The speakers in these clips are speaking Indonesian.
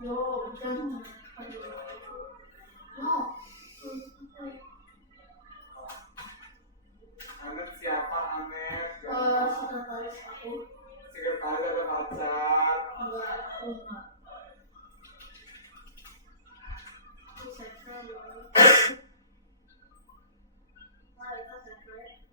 Yo, jangan. Oh. Anet siapa Anet? Sekretaris aku. Sekretaris atau pacar? Enggak, aku enggak. Aku sekre loh. Nah, itu sekre.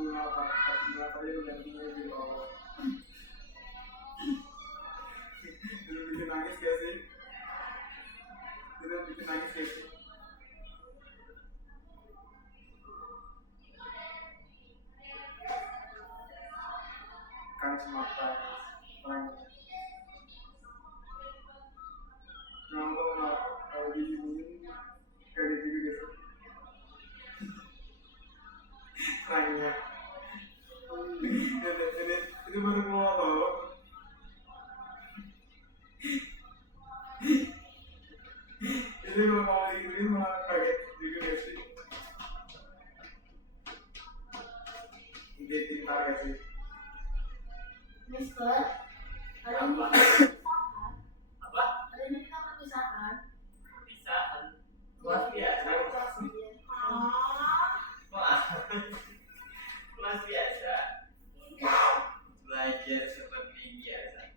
Ngefresh sama bunga tadi lu gantinya di bawah. Itu bikin nangis gak sih? Itu bikin nangis gak sih? Kan cuma orang nonton kalau diibuin kayak gitu juga sih. Rangnya ini baru keluar loh. Ini kalau kamu digituin malah kaget juga gak sih? Ide pintar gak sih? Mister, hari ini Apa? kita perpisahan. Apa? Hari ini kita perpisahan. Perpisahan. Kelas biasa. Wah. Kelas biasa. Belajar seperti biasa.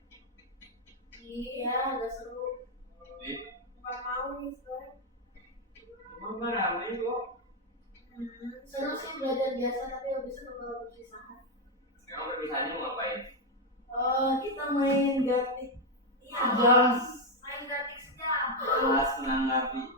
Iya, udah seru. Nggak mau, Mister. Emang gak rame kok. Seru sih belajar biasa, tapi habis itu kalau perpisahan. Sekarang perpisahannya mau ngapain? Kita main gatik. Iya, main gatik sejam. Kelas menanggapi.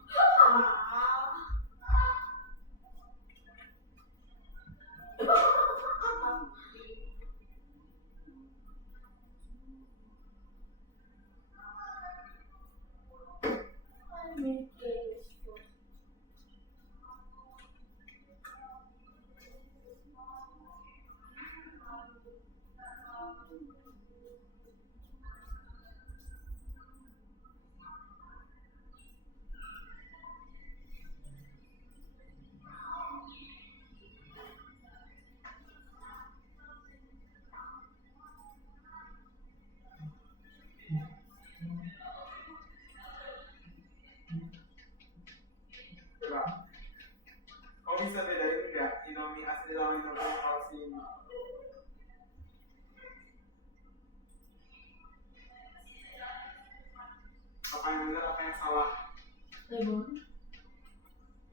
Coba, kamu bisa bedain nggak Indomie asli sama Indomie palsu ini? Apa yang benar, apa yang salah?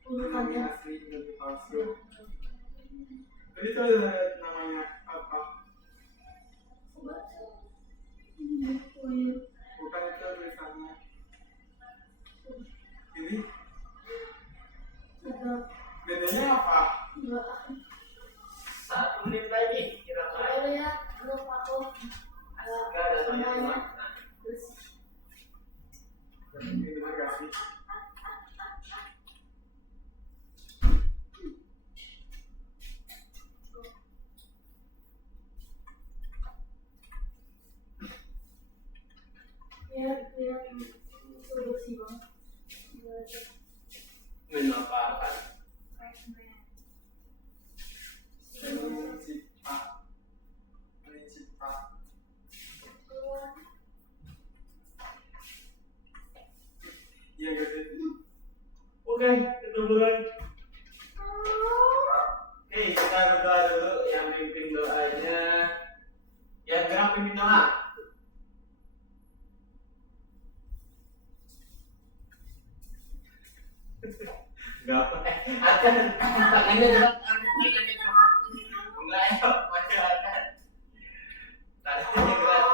Indomie asli, Indomie palsu. Jadi itu ada namanya apa? Bukan itu tulisannya. Ini bedanya apa? 1 menit lagi kira main. Gak ada semuanya. Ini benar gak sih? Bersih banget. Menu apa kan? Prinsip. Iya gak sih? Oke, kita mulai. Oke, kita berdoa dulu. Yang pimpin doanya, yang gerak pimpin doa. Gak apa. Akan tangannya gerak, tangannya gerak. Enggak ya, macam akan. Tangannya gerak.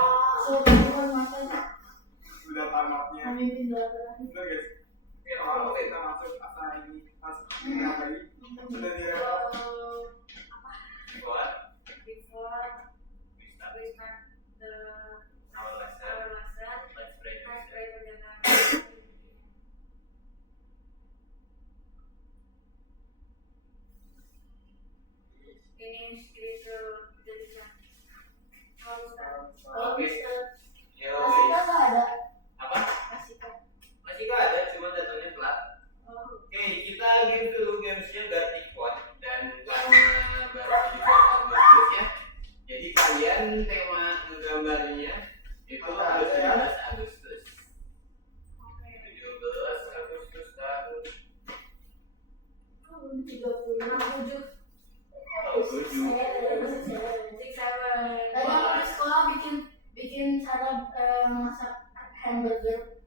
Sudah tamatnya. Pemimpin doa terakhir. Bener gak sih? Oke, kita masuk asal lagi pas berapa lagi sudah direpot. apa? Buat Before we start we start the our lesson. our lesson, Let's pray let's together. pray together. Ini scripture dedication. How start? Oke. Yo, Kasih nggak ada? apa? Kasih kan? Masih nggak ada, cuma datangnya telat. Oh. Oke, kita game dulu gamesnya Gartic Quad dan karena baru 17 Agustus ya. Jadi kalian tema gambarnya itu Apa harus aja ya? 17 Agustus. Oke. 17 Agustus tahun Oh, 37. tahun 7. Tadi aku di sekolah bikin cara masak hamburger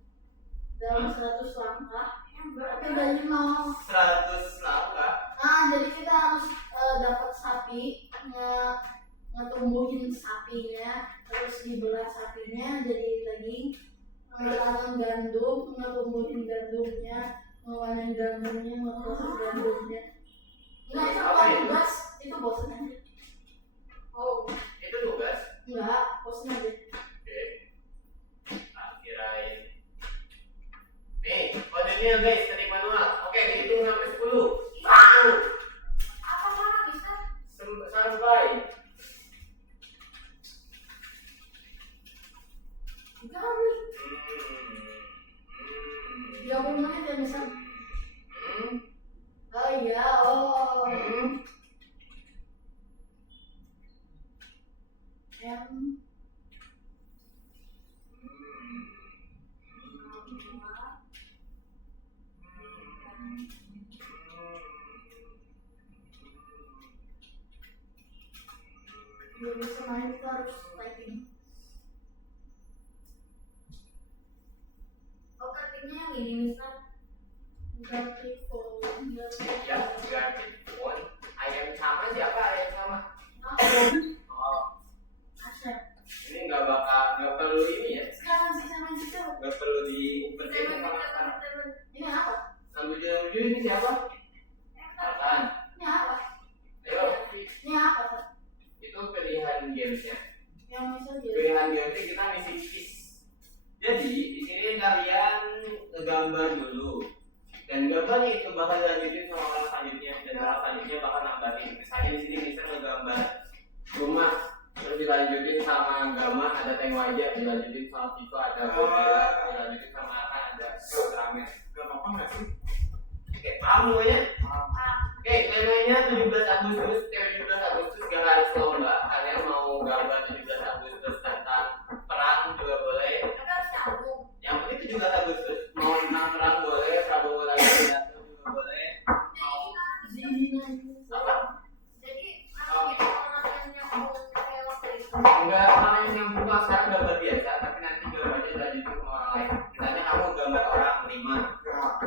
dalam 100 langkah. Tapi dari mau 100 langkah. jadi kita harus dapat sapi, ngetumbuhin sapinya, terus dibelah sapinya jadi daging, tanam gandum, ngetumbuhin gandumnya, ngewanin gandumnya, ngeproses gandumnya. Enggak, itu bukan tugas, itu bosan aja. Oh, Itu tugas. enggak, bosan aja. Oke. Tak kirain. Nih, kodenya guys, ketik manual. Oke, dihitung sampai 10. 1 Apa mana bisa? sampai Garing. 30 menit ya bisa. Oh iya, oh. M. Biar bisa main kita harus typing. Oh, ketiknya yang ini Mister. Graphic phone. Ya, Gartic Quad. Ayam sama siapa? Ayam sama. Oh, Asya. ini nggak perlu ini ya. Sekarang sih sama situ. Nggak perlu diumpetin sama sekarang. Ini apa? Sambil jalan dulu, ini siapa? Nathan. Ini apa? Ayo, Ini apa? Sat? itu pilihan gamesnya. Yang bisa jadi. Pilihan gamesnya kita ngisi quiz. Jadi di sini kalian ngegambar dulu. Dan gambarnya itu bakal lanjutin sama orang selanjutnya dan orang selanjutnya bakal nambahin. Misalnya di sini bisa ngegambar rumah, terus dilanjutin sama agama, ada tank wajah, dilanjutin sama FIFA, ada Godzilla, dilanjutin sama akan ada Ultraman. Gak apa-apa nggak sih? Oke, paham semuanya? Ah, Oke, temanya 17 Agustus, 17 Agustus gak harus lomba. Kalian mau gambar 17 Agustus tentang perang juga boleh. tapi harus nyambung. Yang penting 17 Agustus, mau tentang perang boleh, Prabowo lagi pidato juga boleh. Zina. Apa? Jadi kita orang yang nyambung kayak waktu itu. Enggak, orang yang buka sekarang gambar biasa, tapi nanti gambarnya dilanjutin sama orang lain. Misalnya kamu gambar orang 5,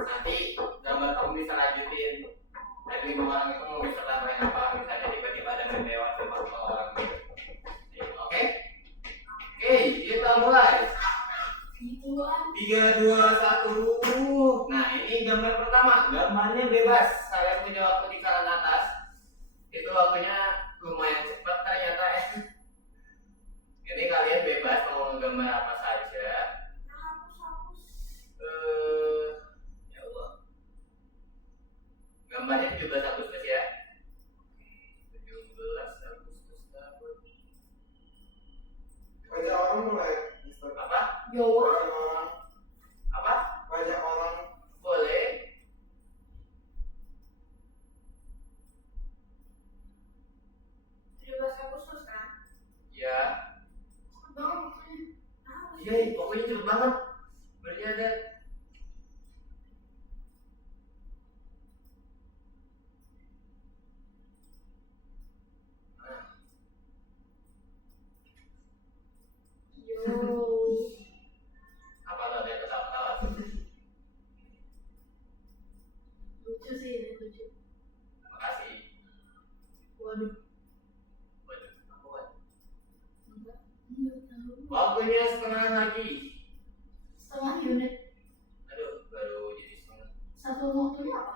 nanti gambar kamu bisa lanjutin. Dari 5 orang itu mau bisa tambahin apa? Misalnya tiba-tiba ada mewah sama 2 orang gitu. Oke? Oke, kita mulai. Gituan. 3, 2, 1. Nah, ini gambar pertama. Gambarnya bebas. Kalian punya waktu di kanan atas. Itu waktunya lumayan cepat ternyata ya. Ini kalian bebas mau menggambar apa saja. Hapus. Ya Allah. Gambarnya 17 Agustus ya. 17 Agustus tahun. Wajah orang mulai. Mister. Apa? Jawa. Wajah orang. Apa? Wajah orang. Boleh. Agustus kan? Ya. Banget maksudnya. Iya, pokoknya cepet banget. Berarti ada. Yo. Apa tuh ada yang ketawa-ketawa? Lucu sih ini lucu. Makasih. Waduh. Waduh, apa waduh? Enggak tahu. Waktunya setengah lagi. Setengah unit. Aduh, baru jadi setengah. Satu waktunya apa?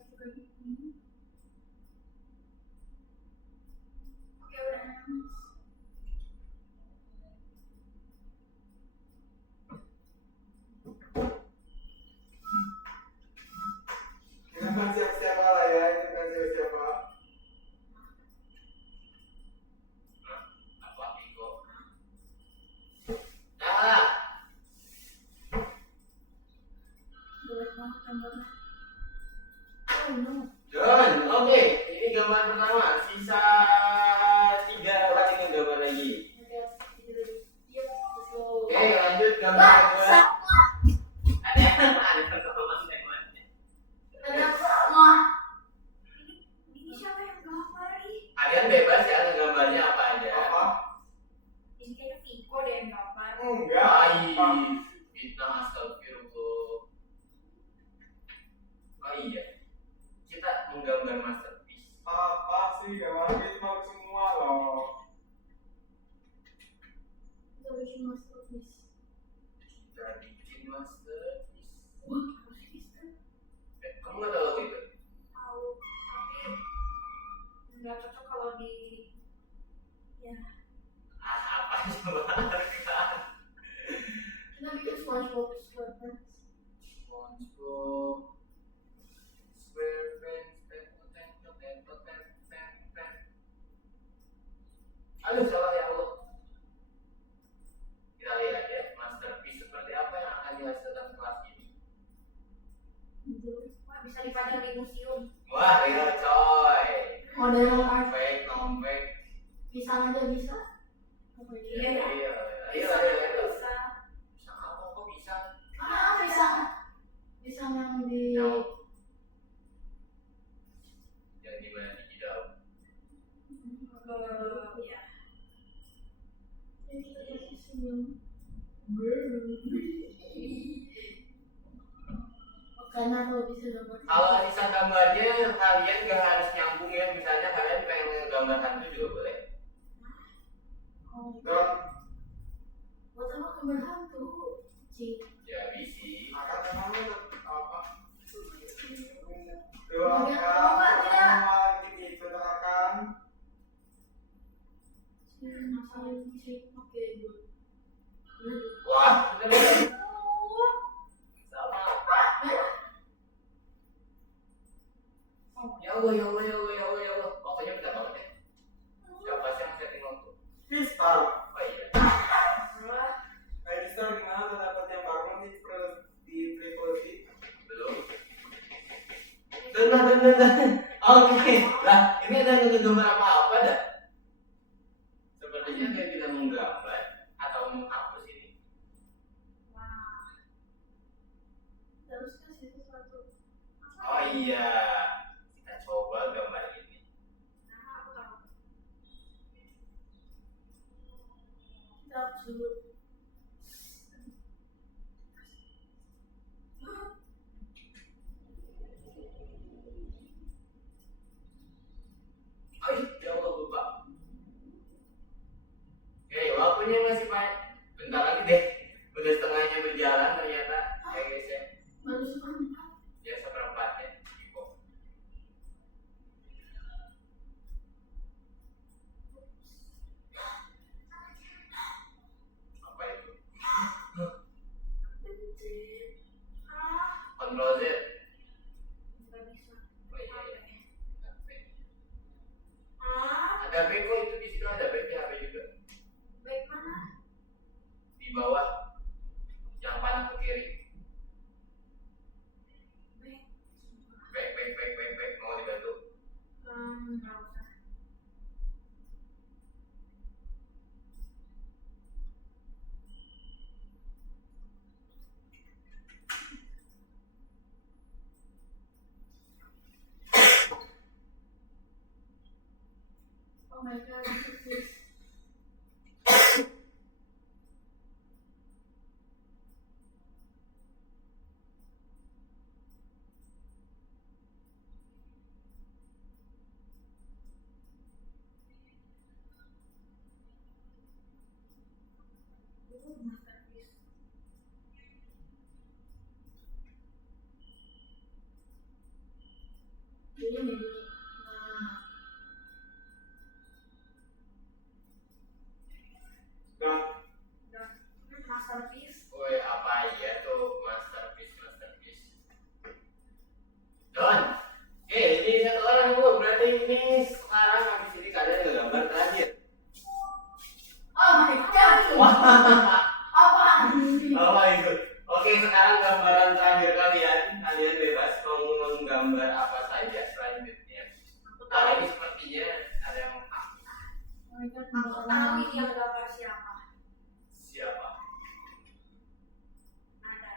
itu kayak gini. Oke, udah nangis. Ini bukan siapa-siapa lah ya, ini bukan siapa-siapa. Apa Iko? Nah, Jelek banget gambarnya. Oh no. John, oke, ini gambar pertama. Sisa 3 lagi nih gambar lagi. Oke, gitu dulu. Yuk, let's go. Oke, lanjut gambar kedua. Sama. Ada pertama temanya. Ada sama. Ini siapa yang gambar nih? Kalian bebas ya gambarnya apa aja. Apa? Ini kayaknya Viko deh yang gambar. Enggak. Ai, Apa? fitnah astagfirullah. Oh iya, kita menggambar masterpiece. Apa sih? Gambarnya itu bagus semua loh. Kita bikin masterpiece. Kita bikin masterpiece. Wah, harus bisa. Kamu nggak tahu lagu itu? Tahu, tapi nggak cocok kalau di ya Apa coba kan? kita bikin SpongeBob SquarePants. SpongeBob SquarePants. Aduh, salah ya Allah. Kita lihat ya, masterpiece seperti apa yang akan dihasilkan kelas ini. Gitu. Wah, bisa dipajang di museum. Wah, real coy. Model art Fake, non fake. pisang aja bisa. Apa Iya, iya ya? iya. Bisa, bisa. Bisa apa kok bisa? Ah, pisang. Pisang yang di Yang gimana di dalam? ya. Jadi kita kasih senyum. Karena kalau bisa gambar. Kalau sisa gambarnya kalian gak harus nyambung ya. Misalnya kalian pengen ngegambar hantu juga boleh. Oh, Dan buat apa gambar hantu? Cing. Ya bisa. akan namanya apa? Enggak, Doakan enggak, tidak. semua gitu akan. Saling musik. Oke, good. Wah, bener-bener. Sama. Ya Allah, ya Allah, ya Allah, ya Allah, ya Allah. Waktunya bentar banget ya. Siapa sih yang setting waktu? Pista. Oh iya. Pista gimana udah dapat yang baru nih di Privacy? Belum. Dan. Oke. Lah, ini ada ngegambar apa-apa dah? Sepertinya dia tidak menggambar atau menghapus ini. Wah. Terus kasih sesuatu. Oh iya. Kita coba gambar ini. Nah, aku tahu. Kita hapus dulu. Ay, ya Allah lupa. Oke, waktunya masih banyak. Bentar lagi deh. Udah setengahnya berjalan ternyata. Ya guys ya. Baru seperempat. Ya seperempatnya. Ibu. Apa itu? Control Z. Nggak bisa. Oh iya iya. Ah, Ada back kok itu di situ ada back di HP juga. baik mana? Di bawah yang panah ke kiri. Baik. Back. Mau dibantu? Nggak usah. Oh my god, this. Masterpiece. Ini. Nah. Dah. Masterpiece. Woi, apa iya tuh masterpiece. Don. Ini satu orang Bu, berarti ini sekarang habis ini kalian ngegambar terakhir. Oh my god. Wah. Apa? Itu. Oke, sekarang gambaran terakhir kalian bebas mau menggambar apa saja selanjutnya. Kali ini sepertinya ada yang Aku tahu ini yang gambar siapa. siapa? Ada.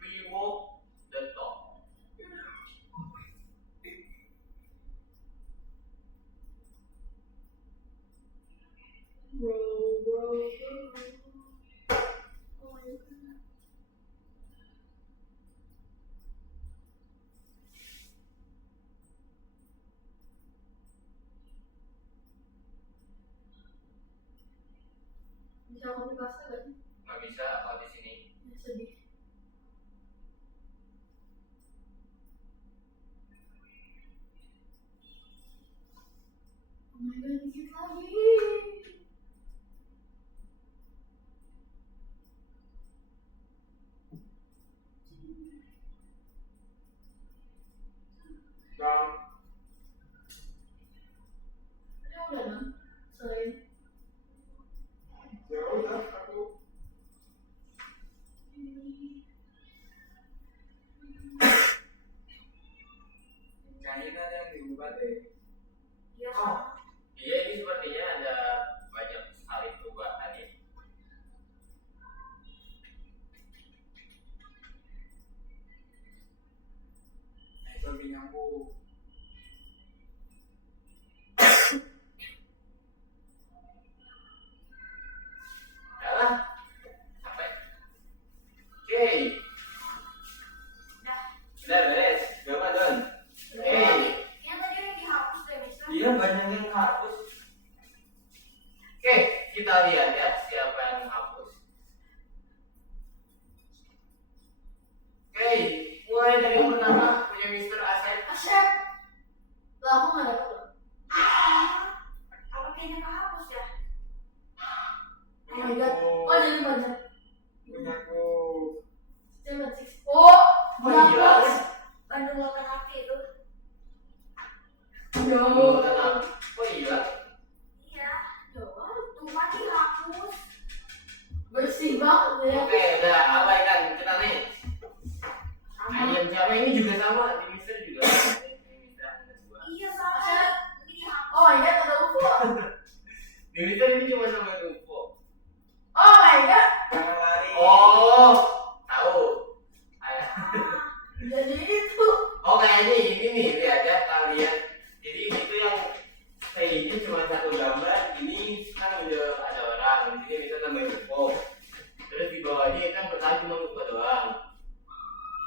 We walk the talk. Bro. Oh my god. Bisa kopi pasta gak sih? Nggak bisa kalau di sini. Ya, sedih. Oh my god, dikit lagi. Bang. Ini udah dong. Selain Ya udah, aku kayaknya ada yang diubah deh. ya Oh. Iya, ini sepertinya ada banyak sekali perubahan ya. Itu nyambung. Udah sampai. Oke. Udah beres. Gambar Don. yang tadi yang dihapus deh, Mister. Iya, banyak yang hapus. Oke, kita lihat ya siapa yang hapus. Oke, mulai dari yang pertama punya Mr. Asep. Asep. Lah aku nggak dapet loh. Apa kayaknya kehapus ya? Oh my god. Oh jadi banyak. Punyaku. Coba sih. Oh, Oh iya. dihapus. Bandung Lautan Api itu. Yo. Oh iya. Iya. Yo. Tuh kan dihapus. Bersih banget ya. Oke, udah abaikan kita nih. Sama. Ayam siapa ini juga sama di Mister juga. Ini Mister ada dua. Iya sama. Ini dihapus. Oh my god ada UFO. Di Mister ini cuma sama UFO. Oh my god. Jangan lari. Oh, tahu. Jadi itu. Oh kayaknya ini nih, lihat ya kalian. Jadi ini tuh yang kayak ini cuma satu gambar. Ini kan udah ada orang. Jadi bisa nambahin UFO. Terus di bawahnya itu yang pertama cuma UFO doang.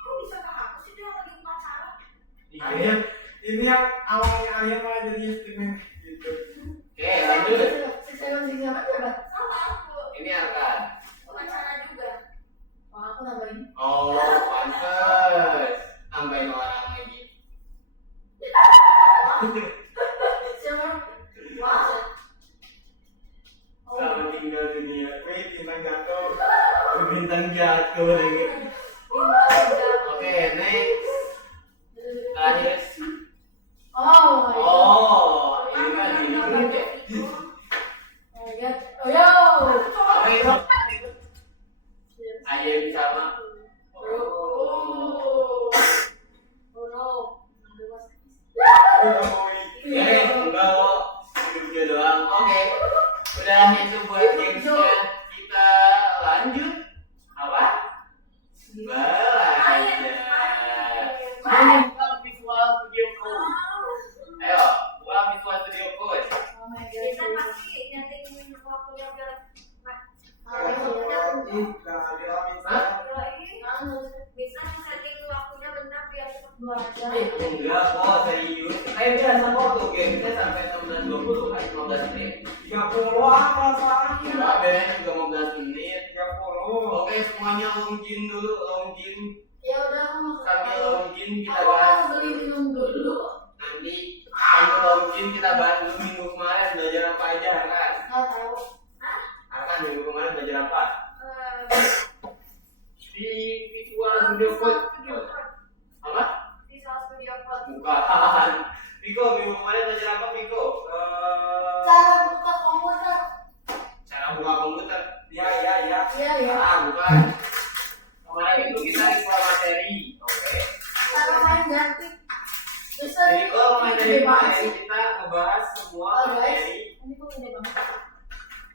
Kok bisa kehapus itu yang lagi upacara? Iya. Ini yang awalnya ayam malah jadi instrumen gitu. Oke, lanjut. Siapa coba? Sama aku. Ini akan. Upacara juga. Oh aku nambahin. Oh, pantes. Tambahin orang lagi. Siapa? Wah. Oh. Selamat tinggal dunia. Wih, bintang jatuh. Bintang jatuh lagi. Oke, next. Terakhir. Oh my god. Oh, ini kan ini grup ya. Oh my god. Oh yo. Apa itu? Ayam sama. Oh. Oh. Oh no. Udah mau Enggak kok. Hidupnya doang. Oke. Udah itu buat gamesnya. Kita lanjut. Apa? Belajar. Ini bukan visual studio code. Ayo, bukan visual studio code. Oh my god. Kita pasti nyeting waktunya biar Ih, udah hadir lagi. Hah? bisa setting waktunya bentar biar cepet belajar. Enggak kok, serius. Kayak biasa kok tuh gamesnya sampai 16:20 kan 15 menit. 30 30 apa salahnya? Enggak, bedanya juga 15 menit. 30. Oke, semuanya longjin dulu, longjin. Ya udah aku mau Sambil longjin kita Aku bahas. mau beli minum dulu. Nanti sambil longjin kita bahas dulu minggu kemarin belajar apa aja kan? Nggak tahu. Kan minggu kemarin belajar apa? Eh, Di visual studio code. Apa? Visual Studio Code. Bukan. Viko, minggu kemarin belajar apa Viko? Cara buka komputer. Cara buka komputer. Ya. Iya ya. Bukan. Kemarin itu kita recall materi, oke? Cara main grafik. Bisa Jadi kalau materi gede banget kemarin sih. kita ngebahas semua Oh, guys. materi. Ini kok gede banget.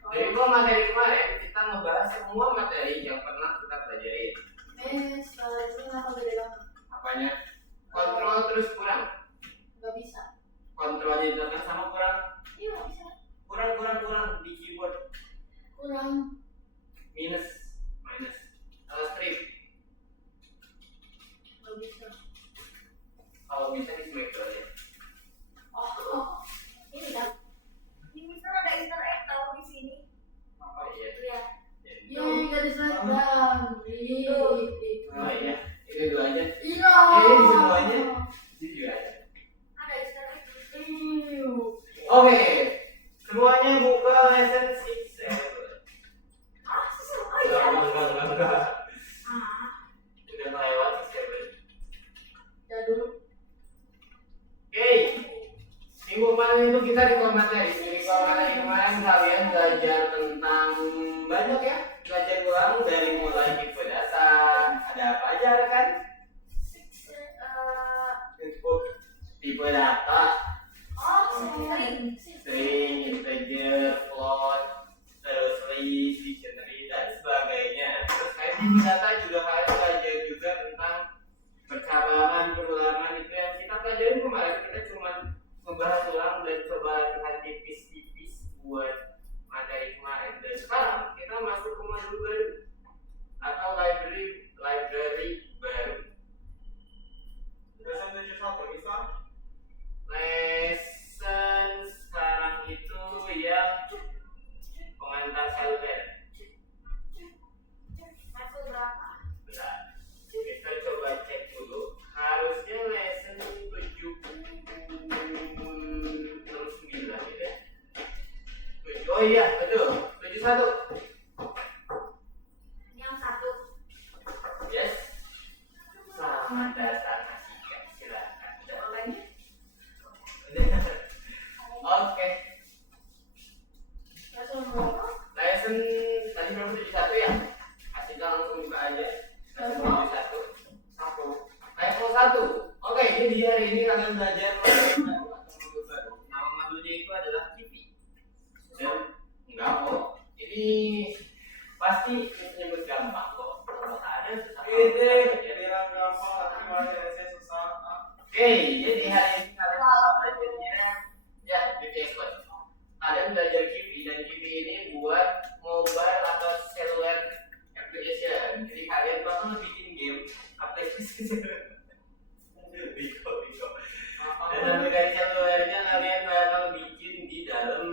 Jadi kalau materi kemarin kita ngebahas semua materi yang pernah kita pelajarin. Setelah itu kenapa gede banget? Apanya? Kontrol terus kurang. Nggak bisa. Kontrol di belakang sama kurang. Iya nggak bisa. Kurang di keyboard. Kurang. Minus. Kalau strip. Nggak bisa. Kalau bisa di smackdown ya. Oh. Ini kan. Di Mister ada Easter egg tahu di sini. Apa ya? Lihat. Yeay, garis selatan. Oh iya. Itu dua aja. Iya. Ini semuanya. Itu juga ada. Ada Easter egg. Iu. Oke. Semuanya buka lesson 6. Ah, oh iya. Enggak. Ah, Udah melewati 7. Jadul. Oke. Minggu kemarin itu kita di materi. Di materi kemarin kalian belajar tentang banyak ya. Belajar ulang dari mulai tipe dasar. Ada apa aja kan? Tipe data, string, integer, float, terus list, dictionary, dan sebagainya. Terus kayak tipe data juga kalian belajar juga tentang percabangan, perulangan itu yang kita pelajarin kemarin. Kita cuma membahas ulang dan coba lihat tipis-tipis buat materi kemarin. Dan sekarang kita masuk ke modul baru atau library baru. Lesson 71 bisa? Lesson sekarang itu yang pengantar seluler. masuk berapa? Bentar, kita coba cek dulu. Harusnya lesson 69 gitu ya. Oh iya, betul. 71. Yang satu. Yes. Selamat datang Asika. Silakan. Coba lagi. Oke. Lesson berapa? Lesson tadi berapa 71 ya? Asika langsung buka aja. Lesson 71. Level 1. Oke, jadi hari ini kalian belajar modul baru. Nama modulnya itu adalah Kipi. Dan enggak kok. Ini pasti menyebut gampang kok. Kalau ada susah. Bilang gampang, tapi saya susah. Oke, jadi hari ini kalian akan belajarnya ya BTS Code. Kalian belajar Kipi dan Kipi ini buat mobile atau cellular application. Jadi kalian bakal bikin game aplikasi cellular. Biko. Dan aplikasi cellularnya kalian bakal bikin di dalam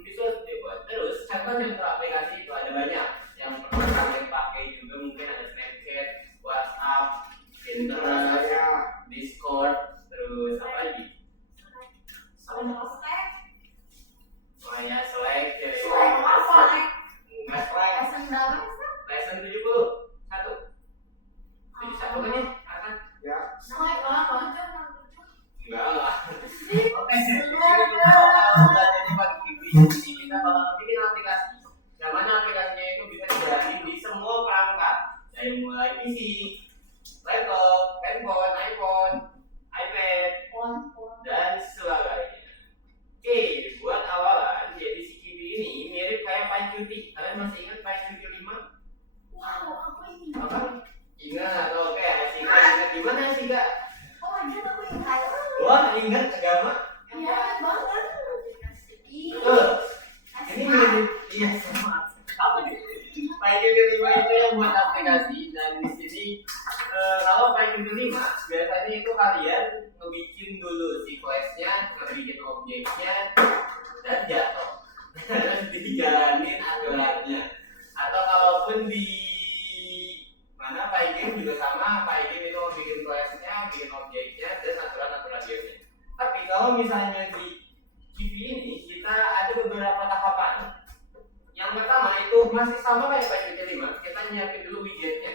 Visual Studio Code. Terus contoh-contoh aplikasi itu ada banyak. Yang pernah kalian pakai juga mungkin ada Snapchat, WhatsApp, Pinterest, Discord, terus apa lagi? Semuanya Slack, jadi Slack apa? Enggak Slack. Lesson berapa? Lesson 71. 71 kan ya? Akan? Ya. Slack apa? Enggak lah. Oke, Slack. jadi pagi ini kita bakal bikin aplikasi. Yang mana aplikasinya itu bisa dijalanin di semua perangkat. Dari mulai PC, laptop, handphone, iPhone, iPad, dan sebagainya. Oke, buat awalan, jadi si Kiwi ini mirip kayak PyQt. Kalian masih ingat PyQt 5? Wow, aku ini. Apa? Ingat, oke. Sika ingat di mana Sika? Oh, dia aku ingat. Wah, ingat agama? Iya, banget. Betul. Ini mirip, iya sama. PyQt 5 itu yang buat aplikasi dan di sini kalau PyQt 5 biasanya itu kalian ngebikin dulu si class-nya, ngebikin objeknya dan jatuh. dijalanin aturannya. Atau kalaupun di mana Pygame juga sama, Pygame itu bikin class-nya, bikin objeknya, dan aturan-aturan gamenya. Tapi kalau misalnya di Kiwi ini kita ada beberapa tahapan. Yang pertama itu masih sama kayak Pygame 5, kita nyiapin dulu widgetnya.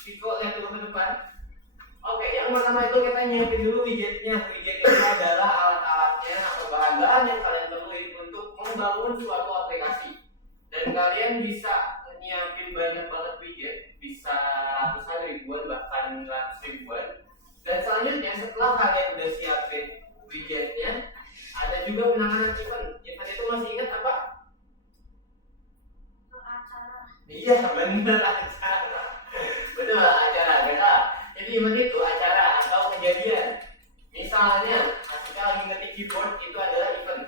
Viko lihat dulu ke depan. Oke, yang pertama itu kita nyiapin dulu widgetnya. Widget itu adalah alat-alatnya atau bahan-bahan yang kalian perluin untuk membangun suatu aplikasi. Dan kalian bisa nyiapin banyak banget widget, bisa ratusan ribuan bahkan ratus ribuan. Dan selanjutnya setelah kalian udah siapin widgetnya, ada juga penanganan event. Event itu masih ingat apa? Acara. Iya benar, acara. Betul acara, benar. Jadi event itu acara atau kejadian. Misalnya, ketika lagi ngetik keyboard itu adalah event.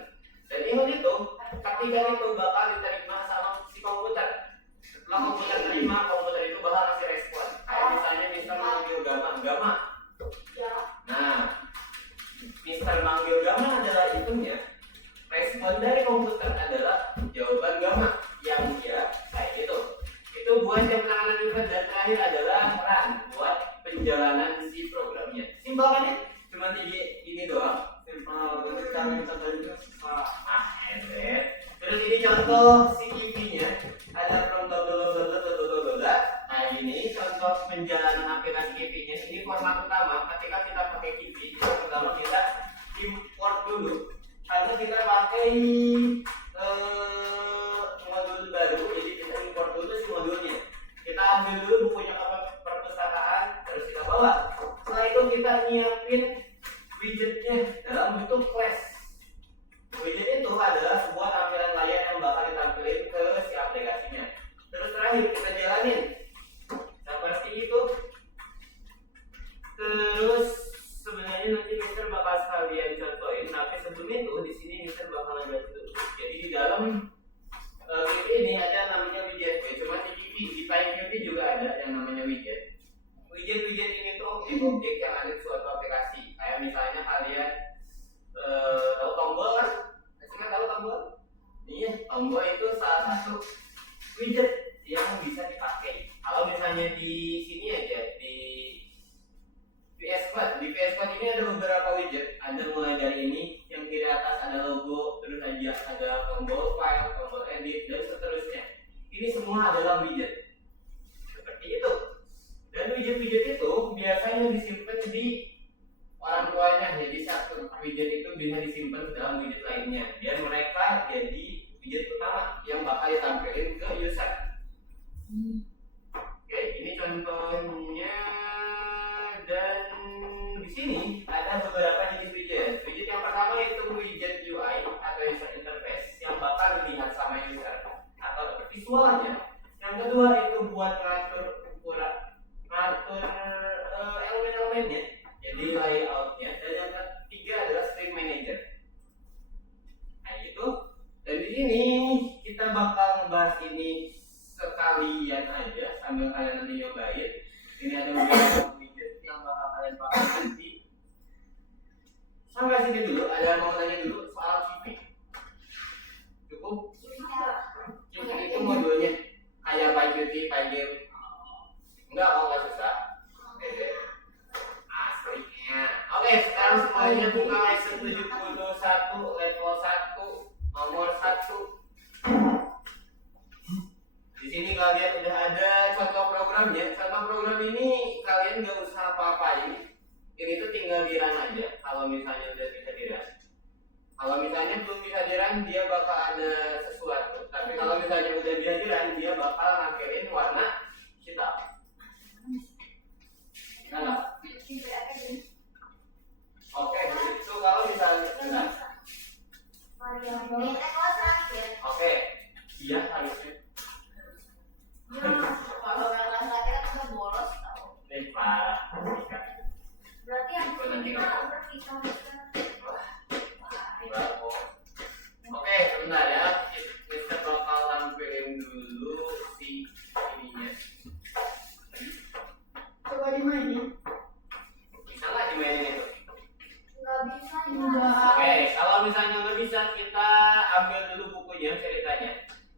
Dan event itu ketika itu bakal diterima sama si komputer. Setelah komputer terima, komputer itu bakal kasih respon. Kayak misalnya Mister manggil Gama. Ya. Nah, Mister manggil Gama adalah eventnya. Respon dari komputer adalah jawaban Gama yang dia kayak gitu. Itu buat yang penanganan event, dan terakhir adalah run buat penjalanan si programnya. Simpel kan ya? Cuma ini doang. Simpel, nanti sekarang kita belajar susah. Terus ini contoh si Kiwi-nya. Ada from bla. Nah ini contoh penjalanan aplikasi Kiwi-nya. Ini format utama. Ketika kita pakai Kiwi, pertama kita import dulu. Karena kita pakai modul baru, jadi kita import dulu si modulnya. Kita ambil dulu bukunya ke perpustakaan, terus kita bawa. Setelah itu kita nyiapin widgetnya dalam bentuk class. Widget itu adalah sebuah tampilan layar yang bakal ditampilin ke si aplikasinya. Terus terakhir kita jalanin seperti itu. Terus sebenarnya nanti Mister bakal sekalian contohin, tapi sebelum itu di sini Mister bakal ngajarin dulu. Jadi di dalam ini ada namanya widget. Cuma di Pygame juga ada yang namanya widget. Widget ini tuh objek-objek yang ada di suatu aplikasi. Kayak misalnya kalian tahu tombol kan? Masih tahu tombol? Iya, tombol itu salah satu widget yang bisa dipakai. Kalau misalnya di sini aja di VS Code ini ada beberapa widget. Ada mulai dari ini yang kiri atas ada logo, terus aja ada tombol file, tombol edit, dan seterusnya. Ini semua adalah widget. Seperti itu. Dan widget-widget itu biasanya disimpan di orang tuanya. Jadi satu widget itu bisa disimpan dalam widget lainnya, biar mereka jadi widget utama yang bakal ditampilin ke user. Oke, ini contohnya. Dan di sini ada beberapa jenis widget. Widget yang pertama itu widget UI atau user interface yang bakal dilihat sama user atau visualnya. Yang kedua itu buat ngatur elemen-elemennya, jadi layoutnya. Dan yang ketiga adalah screen manager. Nah itu. Dan di sini kita bakal ngebahas ini sekalian aja sambil kalian nanti nyobain. Ini ada beberapa widget yang bakal kalian pakai nanti. Sampai sini dulu. Ada yang mau tanya dulu soal Kiwi? Cukup? Kiwi itu modulnya kayak Pygame. Enggak, nggak susah. Oke deh. Aslinya. Oke, sekarang semuanya buka lesson 71 level 1 nomor 1. Di sini kalian udah ada contoh programnya. Contoh program ini kalian nggak usah apa-apain. Ini tuh tinggal di-run aja. Kalau misalnya udah bisa di-run. Kalau misalnya belum bisa di-run, dia bakal ada sesuatu. Tapi kalau misalnya udah bisa di-run, dia bakal nampilin warna hitam. Nah, oke, itu kalau misalnya oke, iya harusnya. Kalau kelas laki kan udah bolos tau. Parah. Berarti yang kita berpisah. Bravo. Oke, sebentar ya. Kita bakal tampilin dulu si ininya. Coba dimainin. Bisa nggak dimainin itu? Nggak bisa. Enggak. Oke, kalau misalnya nggak bisa, kita ambil dulu bukunya ceritanya.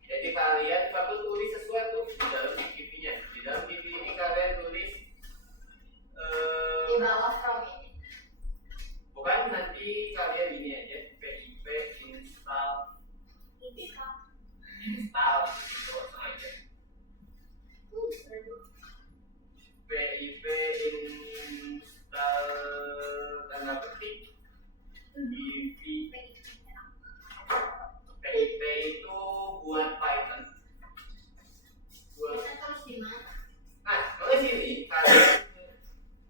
Jadi kalian perlu tulis sesuatu di dalam CV-nya. Di dalam CV ini kalian tulis Di bawah from ini. bukan nanti kalian ini aja PIP install gitu langsung aja. PIP install tanda petik CV. PIP itu buat Python. Kita terus di mana? Nah, kalau sini kalian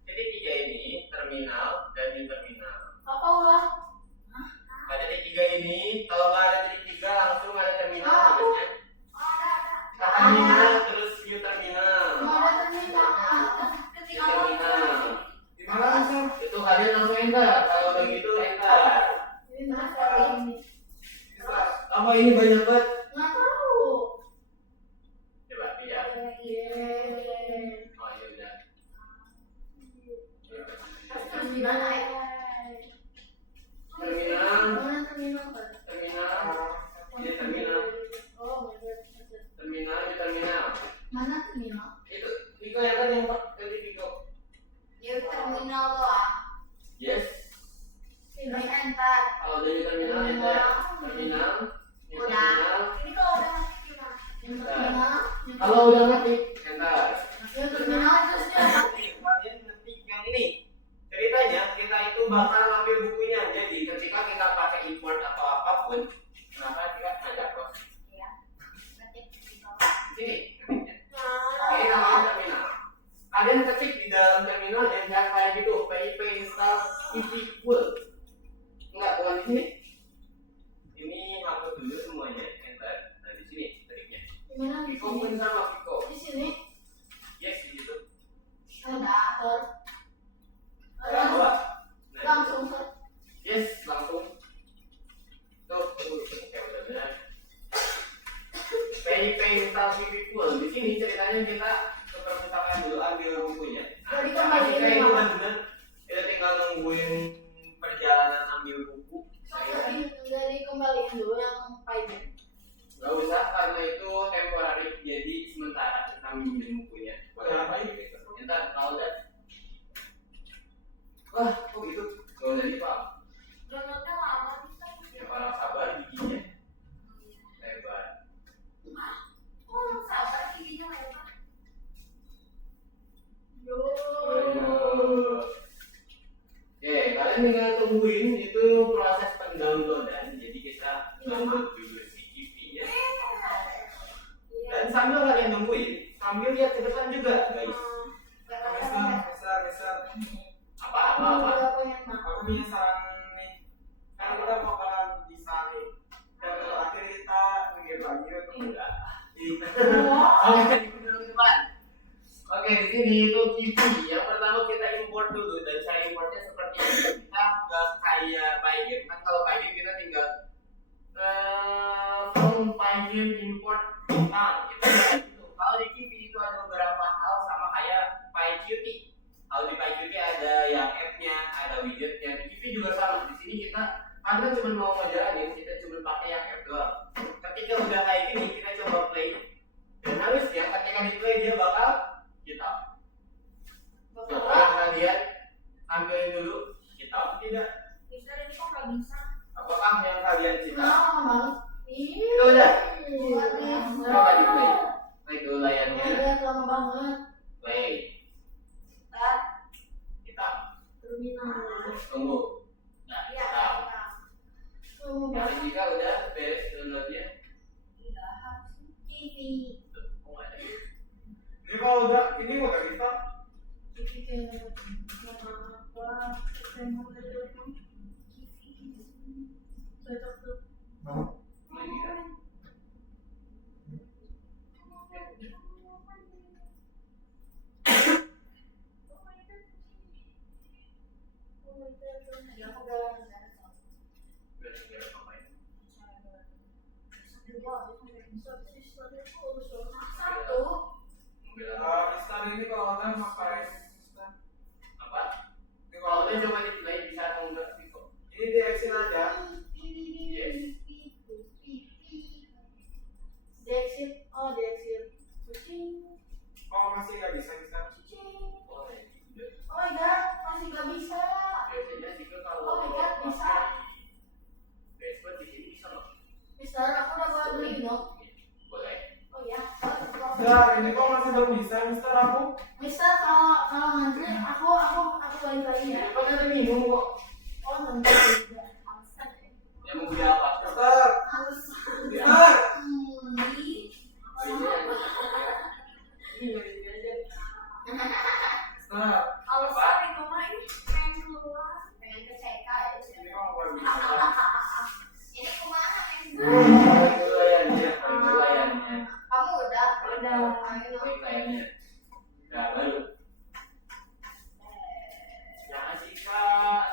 titik 3 ini terminal dan new terminal. Apa ulang? Pada titik 3 ini, kalau nggak ada titik 3 langsung ada terminal Ah, tulisnya. Terminal terus new terminal. Mau ada terminal. New terminal. Di mana bisa? Itu kalian langsung enter. Kalau begitu enter. Ini masalah ini. Bisa. Apa ini banyak banget? Nggak tahu. Coba tidak. Yeay. Oh ya udah. Terus di mana ya? Terminal. Mana terminal kan? Terminal. Ini terminal. Oh my god. Terminal di terminal. Mana terminal? Itu Viko yang kan yang tadi Viko. Ya terminal doang. Yes. Ini enter. Kalau dari terminal enter. Terminal. New Udah. terminal. Ini kalau udah ngetik gimana? Yang terminal. Kalau udah ngetik enter. Yang terminal terus dia apa? Kalian ngetik yang ini. Ceritanya kita itu bakal ngambil bukunya. Jadi ketika kita pakai import atau apapun, kenapa kita ada proses Iya. Ngetik gitu. di sini ngetiknya. Ini namanya terminal. Kalian ketik di dalam terminal dan jangan kayak gitu. PIP install CV full. Enggak, bukan di sini. Ini hapus dulu semuanya. Enter. Nah di sini triknya. Di mana? Di Viko sini. pun sama Viko. Di sini. Yes di situ. Ada. Ya, dua. Nah, Langsung ke. yes, langsung. Tuh, kayak udah benar. PIP install CV full. Di sini ceritanya kita ke perpustakaan dulu ambil bukunya. Jadi kembali kita ke itu mana? benar. Kita tinggal nungguin perjalanan ambil buku. Dari kembaliin dulu yang Python. Gak usah karena itu temporary, jadi sementara kita minjem bukunya. Ada apa ini? Ntar kalau udah. Wah, kok gitu? Gak usah dipaham. Downloadnya lama bisa. Ya orang sabar bikinnya. Hebat. Oh, sabar giginya lebar. Yo. Oke, kalian tinggal tungguin itu proses pendownloadan. Jadi kita download dulu si CV-nya. Dan sambil kalian nungguin, sambil lihat ke depan juga, guys. Besar. Apa? Apa yang mana? Aku punya saran nih. Kan kita bakalan bisa nih. Dan terakhir kita nge-game lagi untuk Enggak. Oh. Oke, di depan. Oke, di sini itu CV. Yang pertama kita import dulu dan cara importnya seperti ini. Kita nggak kayak Pygame. Kan kalau Pygame kita tinggal from Pygame import tentang gitu. Kalau di CV itu ada beberapa hal sama kayak PyQt. Kalau di PyQt ada yang app-nya, ada widgetnya. Di CV juga sama. Di sini kita karena cuma mau ngejalanin, kita cuma pakai yang app doang. Ketika udah kayak gini, kita coba play. Dan harusnya ketika di play dia bakal kita. Setelah kalian ambilin dulu, kita tidak. Bisa ini kok nggak bisa. Apakah yang kalian cita? Kenapa bang? Itu udah. Luar biasa. Coba di play. Play dulu layarnya. Udah lama banget. Play. Start. Kita Terminal. tunggu. Nah, Iya. kita. Lama Yang banget. ketiga udah beres downloadnya. Tidak harus TV. Tuh, kok nggak ada? Ini kalau udah ini udah bisa. Jadi kayak apa? Saya mau telepon. Cocok tuh. Lagi kan? Ya aku udah nggak Udah tinggal ngapain? satu. Mobil apa? Instan ini kalau udah pakai Apa? ini Kalau kalau udah coba di play bisa atau enggak Viko? ini di action aja. Yes. belum bisa, Mister aku. Mister kalau ngantri aku balik lagi ya. Kan ada minum kok. Oh nanti juga. Ya mau beli apa? Mister, Harus. Mister. Iya, ini aja. Mister, Alasan itu mah ini pengen keluar, pengen ke CK ya. ini kamu baru bisa. Ini kemana nih? Itu layarnya, itu layarnya. Kamu udah? Udah. Ayo. Itu layarnya. Nah, baru. Jangan sih, Kak.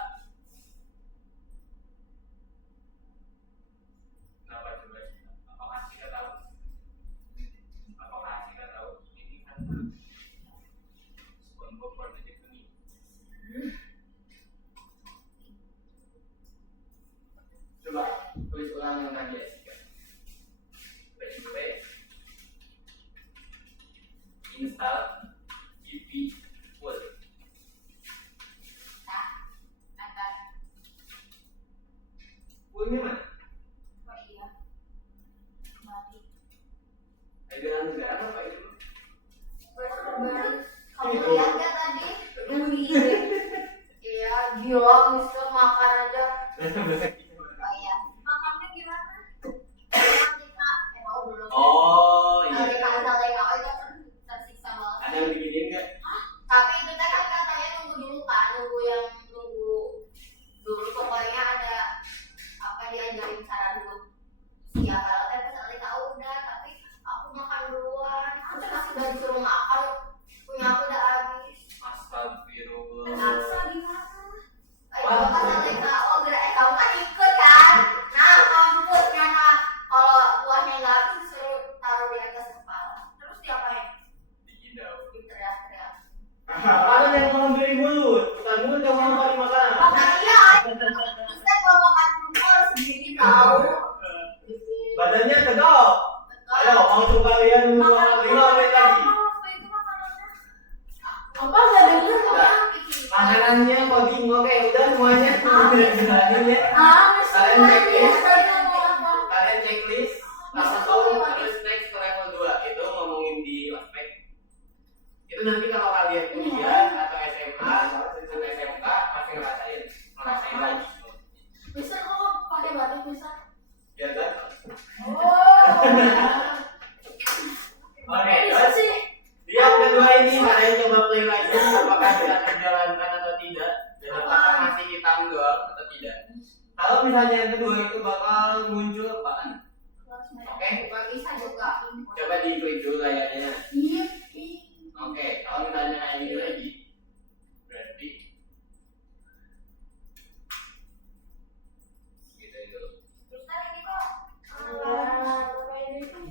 Kenapa coba? Apakah kita tahu? Apakah kita tahu? Ini kan SpongeBob warna kuning. Coba tulis ulang yang tadi ya, Sika. Baik-baik. Install GP full. Antar. Fullnya mana? Oh iya. Mati. Ajaran negara apa itu? Kamu lihat gak tadi? Iya, gila Mister makan aja. Oh iya. Makannya gimana? Emang kita mau belum? Oh iya. Dari asal TKO itu tersiksa banget. Ada yang bikinin nggak? Tapi itu kan katanya nunggu dulu kan, nunggu dulu pokoknya ada apa diajarin cara dulu. Siapa tahu kan pas TKO udah, tapi aku makan duluan. Aku masih udah disuruh makan, punya aku udah habis. Astagfirullah. Terpaksa gimana? Ayo pas TKO kamu kan ikut kan? Nah mampus karena kalau buahnya nggak habis disuruh taruh di atas kepala. Terus diapain? Dikidau. Diteriak-teriak. Makanan yang mau beli mulut, bukan mulut yang mau beli makanan. Makanya kita kalau makan dulu harus begini tahu. Badannya tegak. Ayo, mau coba kalian dulu 5 menit lagi. Apa nggak denger? Makanannya coding, oke, udah semuanya. Jalanin ya. Mister Kalian lagi checklist. tadi ngomong apa? Kalian checklist, langsung terus next ke level 2. Itu ngomongin di ospek. Itu nanti kalau kalian kuliah atau SMA atau SMK masih ngerasain lagi. Mister kok pakai batik Mister? Ya kan? Oh. Oke, Bisa terus sih. di yang kedua ini kalian coba play lagi apakah bisa terjalankan atau tidak dan apakah masih hitam doang atau tidak. Kalau misalnya yang kedua itu bakal muncul apaan? Oke, Gak bisa juga. coba di-klik dulu layarnya. Iya. Oke, kalau misalnya kayak gini lagi, berarti gitu dulu. Mister ini kok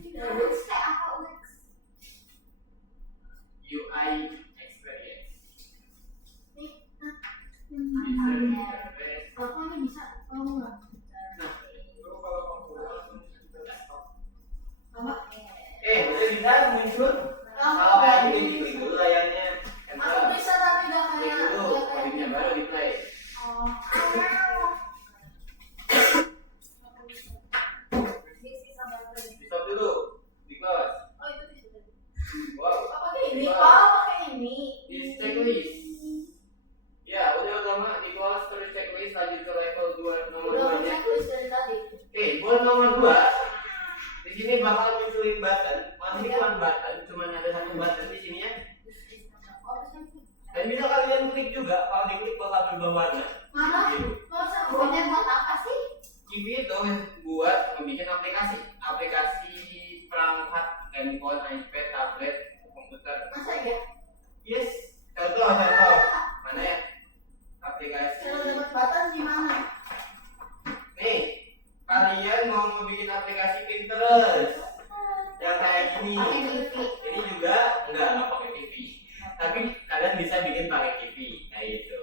Iya. Wix kayak apa Wix? UI experience. Ini. User interface. Aku ini bisa. Oh enggak. Nah, Itu kalau kamu keluar langsung kita desktop. Apa? udah bisa muncul. Kalau kayak gini di-klik dulu layarnya. Aku Enter. bisa tapi udah Klik kayak dulu, udah kayak kodenya baru di play. Oh. Bisa banget. Di stop dulu, di close. Oh itu bisa tadi. Wow, Oh pakai ini. Oh pakai ini. di checklist. Ya, udah lama di close terus checklist lanjut ke level 2 nomor Udah 2 nya. checklist dari tadi. Oke, buat nomor 2 di sini bakal munculin button, masih bukan button, cuma ada satu button di sini ya. Dan bisa kalian klik juga, kalau diklik bakal berubah warna. Mana? Biru. Mau saya Pokoknya buat apa sih? Kiwi itu buat membuat aplikasi perangkat handphone, iPad, tablet, komputer. Masa ya? Yes, contoh. Mana ya? Aplikasi. Kalau dapat batan gimana? Nih, kalian mau membuat aplikasi Pinterest yang kayak gini. Pakai TV. Ini juga enggak pakai TV. Tapi kalian bisa bikin pakai TV kayak gitu.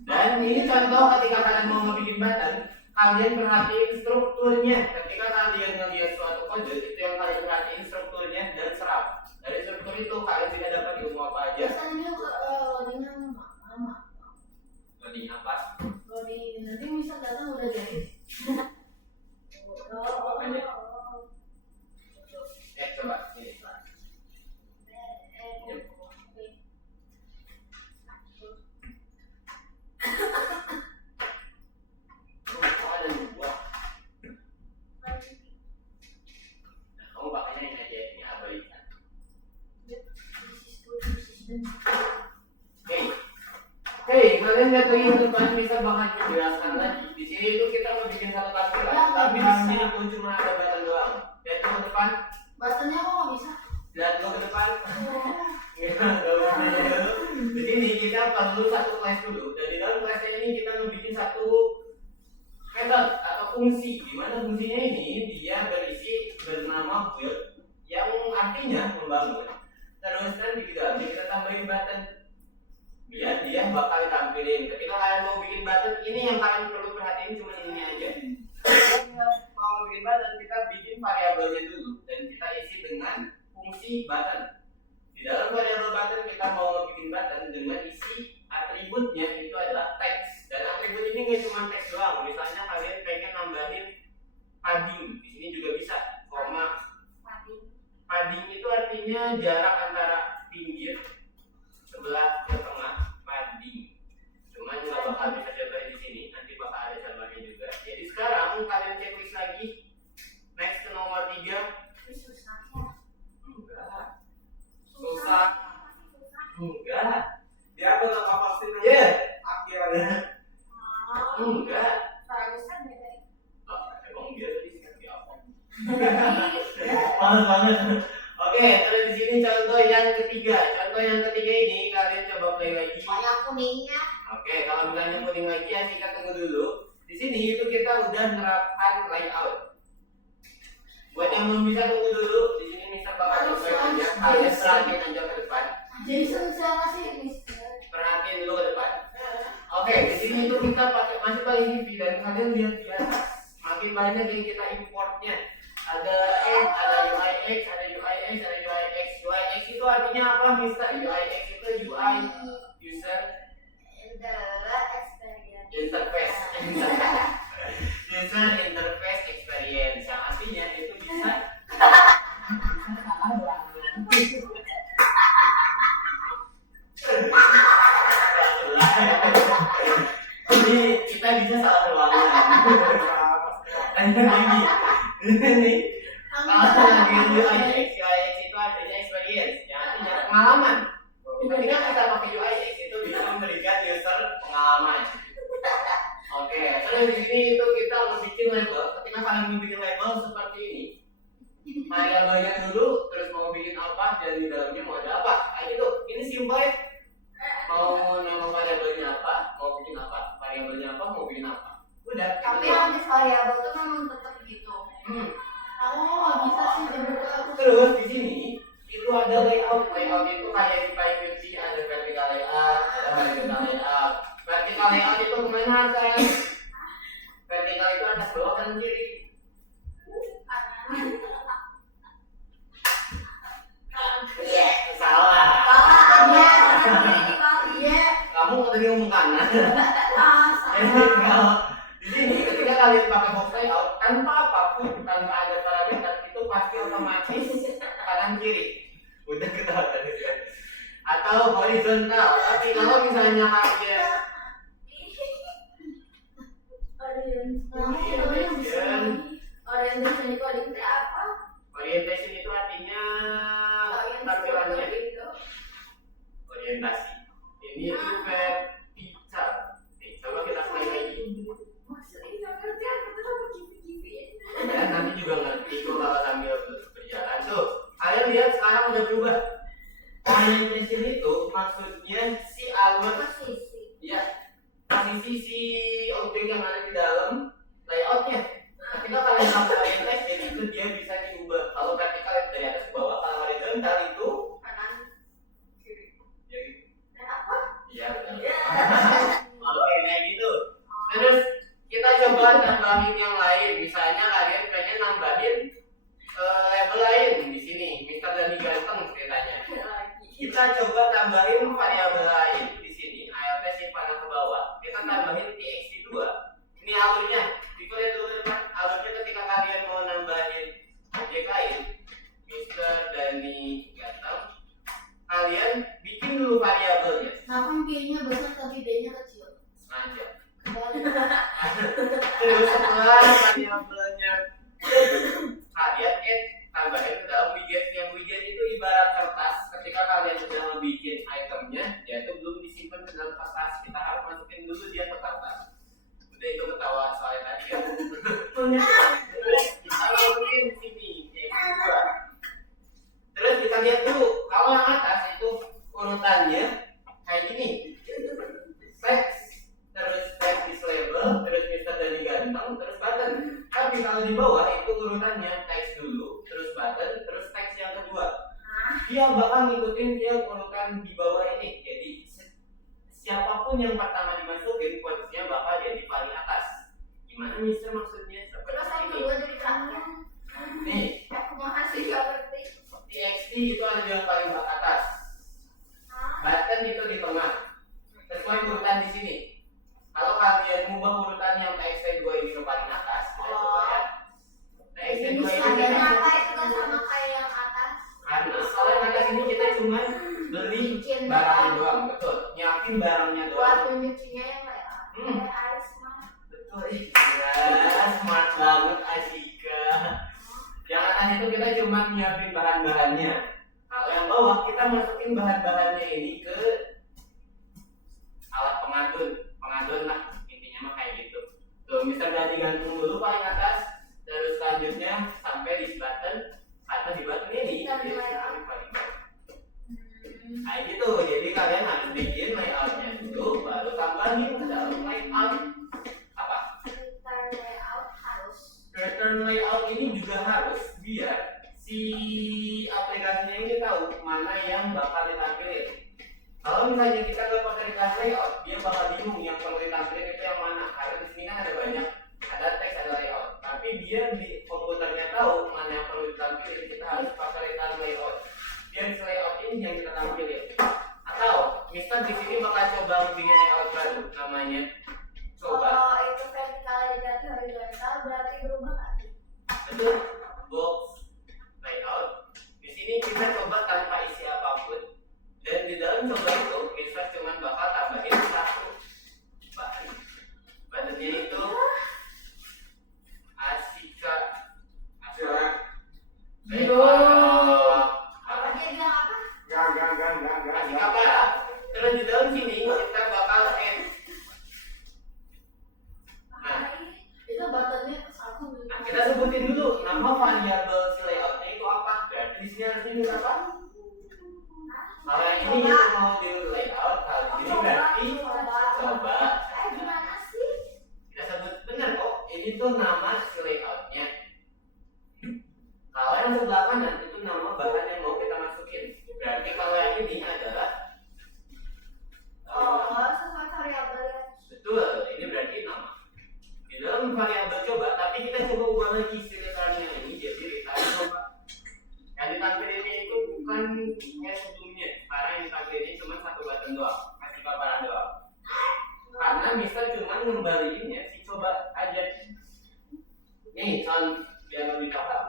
Dan ini contoh ketika kalian mau bikin button, kalian perhatiin strukturnya. Ketika kalian ngelihat suatu kode, itu yang kalian perhatiin strukturnya dan serap. Dari struktur itu kalian tidak dapat ilmu apa aja. Biasanya ini loadingnya lama. Loading apa? Loading nanti bisa datang udah jadi. Coba ini. sini itu kita mau bikin satu tampilan, Ya, tapi di bisa. sini itu cuma ada button doang. Lihat dulu ke depan, Buttonnya kok nggak bisa? lihat dulu ke depan. Oh. Ya, di sini kita perlu satu class dulu. Dan di dalam classnya ini kita mau bikin satu method atau fungsi. Di mana fungsinya ini dia berisi bernama build yang artinya membangun. Terus nanti di dalamnya kita tambahin button biar dia bakal ditampilin. Ketika kalian mau bikin button, ini yang kalian perlu perhatiin cuma ini aja. Ketika mau bikin button, kita bikin variabelnya dulu dan kita isi dengan fungsi button. Di dalam variabel button kita mau bikin button dengan isi atributnya itu adalah teks. Dan atribut ini nggak cuma teks doang. Misalnya kalian pengen nambahin padding, di sini juga bisa. Padding itu artinya jarak antara pinggir sebelah ke tengah, padding. Cuman nggak bakal bisa contohin di sini, nanti bakal ada contohnya juga. Jadi sekarang kalian checklist lagi. Next ke nomor 3. Enggak. Susah. Enggak. Dia apa nggak pasti Iya. akhirnya. Enggak. Oh, emang dia tadi singkat apa? Males banget. Oke, terus di sini contoh yang ketiga. Contoh yang ketiga ini kalian coba play lagi. Banyak kuningnya. Oke, kalau misalnya kuning lagi ya kita tunggu dulu. Di sini itu kita udah nerapkan layout. Buat yang belum bisa tunggu dulu, di sini Mister bakal coba aja. Kalian perhatiin aja ke depan. Jason saya kasih Mister. Perhatiin dulu ke depan. Oke, di sini itu kita masih pakai CV dan kalian lihat di atas. Makin banyak yang kita importnya. Ada X, ada UIX, ada UIX, ada UIX. UIX itu artinya apa, Mister? UIX itu UI user interface. User interface experience. Yang artinya itu bisa jadi kita bisa salah ruangan. Ini kalau lagi UIX itu artinya experience, yang artinya pengalaman. Ketika kita pakai UIX itu bisa memberikan user pengalaman. Oke, terus di sini itu kita mau bikin label. Ketika kalian mau bikin label seperti ini, variabelnya dulu, terus mau bikin apa dan di dalamnya mau ada apa. Kayak gitu. Ini simple. Mau nama variabelnya apa, mau bikin apa, variabelnya apa, mau bikin apa. Udah. Tapi gitu. habis variabel itu memang tetap gitu. Kamu nggak bisa sih jemput aku. Terus di sini itu ada layout. Layout itu kayak di Py50 ada vertical layout, ada horizontal layout. Vertical layout itu kemana kan? Vertical itu atas bawah kanan kiri. Salah. Iya. Kamu tadi ngomong kanan. Ah, Jadi salah. kalau di sini ketika kalian pakai box layout tanpa apapun, tanpa ada parameter itu pasti otomatis kanan kiri. Udah ketahuan tadi kan. Atau horizontal. Tapi kalau misalnya kalian Orientation itu ada apa? orientation itu artinya tampilannya orientasi. Ini itu vertical. Nih, coba kita play lagi. Ya, nanti juga ngerti kok kalau sambil berjalan. Tuh, kalian lihat sekarang udah berubah. Orientation itu maksudnya si alur ya posisi si objek yang ada di dalam layoutnya. Ketika kalian pakai orientation itu dia bisa diubah. Kalau vertikal itu dari atas ke bawah, kalau horizontal itu ya gitu. Iya benar. Oke, kayak gitu. Terus kita coba tambahin yang lain. Misalnya kalian pengen nambahin label lain di sini. Mister Dani ganteng ceritanya. Kita coba tambahin variabel lain di sini. ALT simpanan ke bawah. Kita tambahin txt2. Ini alurnya. Dilihat dulu ke depan. Alurnya ketika kalian mau nambahin objek lain, Mister Dani ganteng, kalian bikin dulu variabelnya. Kenapa P-nya besar tapi D-nya kecil? Sengaja. Kembali. Terus setelah variabelnya kalian tambahin ke dalam widgetnya. Widget itu ibarat kertas. Ketika kalian sudah membuat itemnya, dia itu belum disimpan ke dalam kertas. Kita harus masukin dulu dia ke kertas. Udah itu ketawa soal dia bakal ngikutin dia urutan di bawah ini. Jadi siapapun yang pertama dimasukin posisinya bakal jadi paling atas. Gimana Mister maksudnya? Terus yang Seperti ini. kedua jadi terakhir. Nih, Aku masih seperti. TXT itu ada yang paling atas. Button itu di tengah. Sesuai urutan di sini. Kalau kalian mengubah urutan yang TXT 2 ini ke paling atas, kita coba ya. TXT 2 ini Ada kita kenapa itu kan sama kayak yang atas? karena kalau yang atas ini kita cuma beli Bikin barangnya doang, betul. Nyiapin barangnya Buat doang. penyucinya yang kayak air mah. Betul, iya, smart banget Asika. Yang atas itu kita cuma nyiapin bahan-bahannya. Kalau yang bawah kita masukin bahan-bahannya ini ke alat pengadun lah, intinya mah kayak gitu. Tuh, misalnya digantung dulu paling atas, terus selanjutnya sampai di button, atau di button ini Kita jadi mulai paling bawah. Kayak gitu, jadi kalian harus bikin layoutnya dulu, baru tambahin ke dalam layout. Apa? Filter layout harus. Pattern layout ini juga harus biar si aplikasinya ini tahu mana yang bakal ditampilin. Kalau misalnya kita nggak pakai dikasih layout, dia bakal bingung yang perlu ditampilin itu yang mana. Karena di sini kan ada banyak, ada teks, ada layout. Tapi dia di komputernya tahu mana yang perlu ditampilin. Kita harus pakai return layout. Biar si layout ini yang kita tampilin. Atau, misal di sini bakal coba bikin layout baru, namanya coba. Kalau itu vertikal diganti horizontal berarti berubah lagi. Betul, box layout. Di sini kita coba tanpa isi apapun. Dan di dalam coba itu kita cuma bakal tambahin satu bahan. Bahannya itu Asika. Apa dia bilang apa? Asika apa? Terus di dalam sini kita bakal add. Nah, Itu buttonnya satu. nah kita sebutin dulu nama variabel si layoutnya itu apa. Berarti di sini harus ini apa? Kalau yang ini kita mau di layout, kalau ini berarti coba. Gimana sih? Kita sebut benar kok, ini tuh nama si layoutnya. Kalau yang sebelah kanan itu nama bahan yang mau kita masukin. Berarti kalau yang ini adalah Sesuai variabel ya. betul, ini berarti nama. Di dalam variabel coba, tapi kita coba ubah lagi si returnnya ini jadi return coba. Yang ditampilin itu bukan yang sebelumnya, karena yang ditampilin cuma satu button doang, kasih paparan doang. Karena misal cuma ngembaliinnya si coba aja. Nih, contoh biar lebih paham.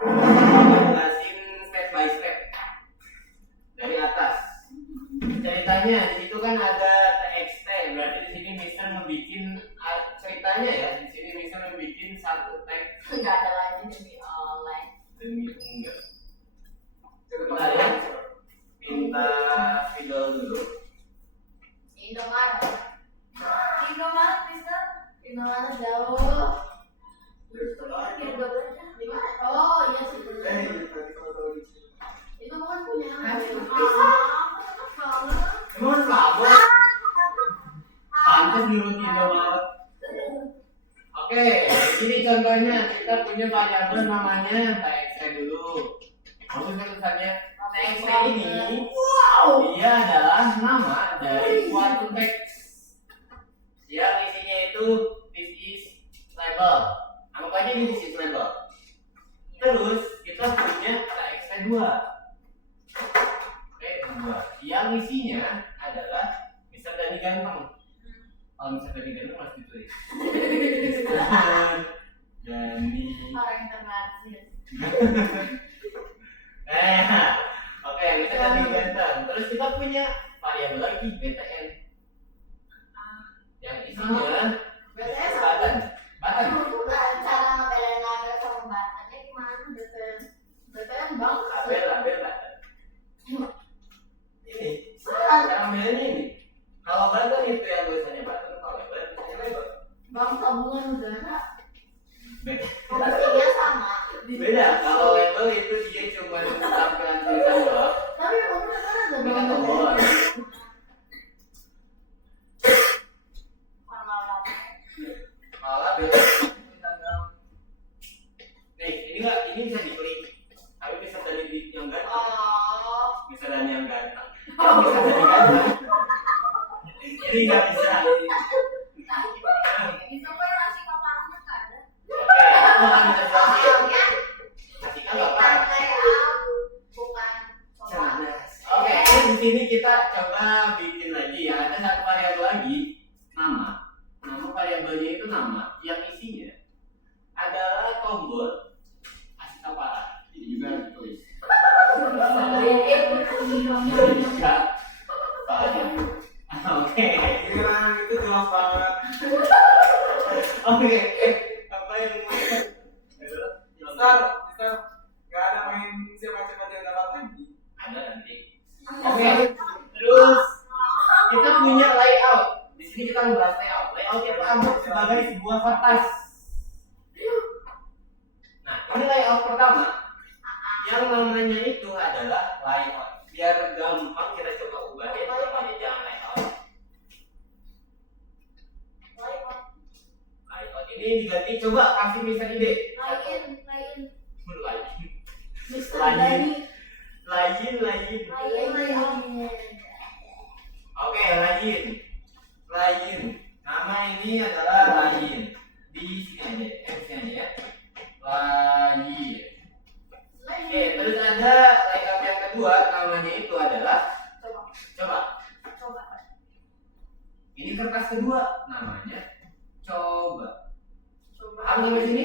Jelasin step by step dari atas. Ceritanya di situ kan ada TXT, berarti di sini Mister ngebikin ceritanya ya. Di sini Mister ngebikin satu teks Enggak ada lagi demi online. demi enggak. Coba ya, minta video dulu. Indomaret. Indomaret bisa? Gimana jauh? Biar gue baca. Di mana? Oh iya sih bener. Itu bukan punya. Emang kamu pantas nyuruh Indomaret. Oke, ini contohnya kita punya variabel namanya TXT dulu. Maksudnya tulisannya TXT ini, dia adalah nama dari suatu teks yang isinya itu this is label. Anggap aja ini this is label. Terus kita punya TXT 2. Yang isinya adalah misal Dani ganteng. Kalau misal Dani ganteng harus ditulis. Dani. Orang internasional. Oke, kita Dani ganteng. Terus kita punya variabel lagi BTN. Yang isinya BTN button. Cara ngebedain label sama buttonnya gimana? BTN bang. Label button. Ini. Cara bedanya ini. Kalau button itu yang tulisannya button, kalau label tulisannya label. Bang tabungan udara. Fungsinya sama. Beda. Kalau label itu dia cuma tampilan tulisan doang. Tapi umurnya kan ada Ini kan bang tombol. Kalau label tulisan doang. Nih, ini bisa diklik. tombol kasih kepala. Ini juga harus ditulis. Juga kepalanya. Oke. Giliran itu jelas banget. Oke. Apa yang Mister, nggak ada main siapa-siapa dia dapat lagi. ada nanti. Oke. Terus kita punya layout. Di sini kita membahas layout. Layout itu anggap sebagai sebuah kertas. Nah, ini layout pertama. Yang namanya itu adalah layout. Biar gampang kita coba ubahin namanya jangan layout. Layout ini diganti coba kasih misal ide. Mister Lain. Dani. Lain. Lain. Oke, lain. Nama ini adalah lain. Di sini aja ya. Lain. Oke, terus ada layout yang kedua, namanya itu adalah coba. Ini kertas kedua, namanya coba. Paham sampai sini?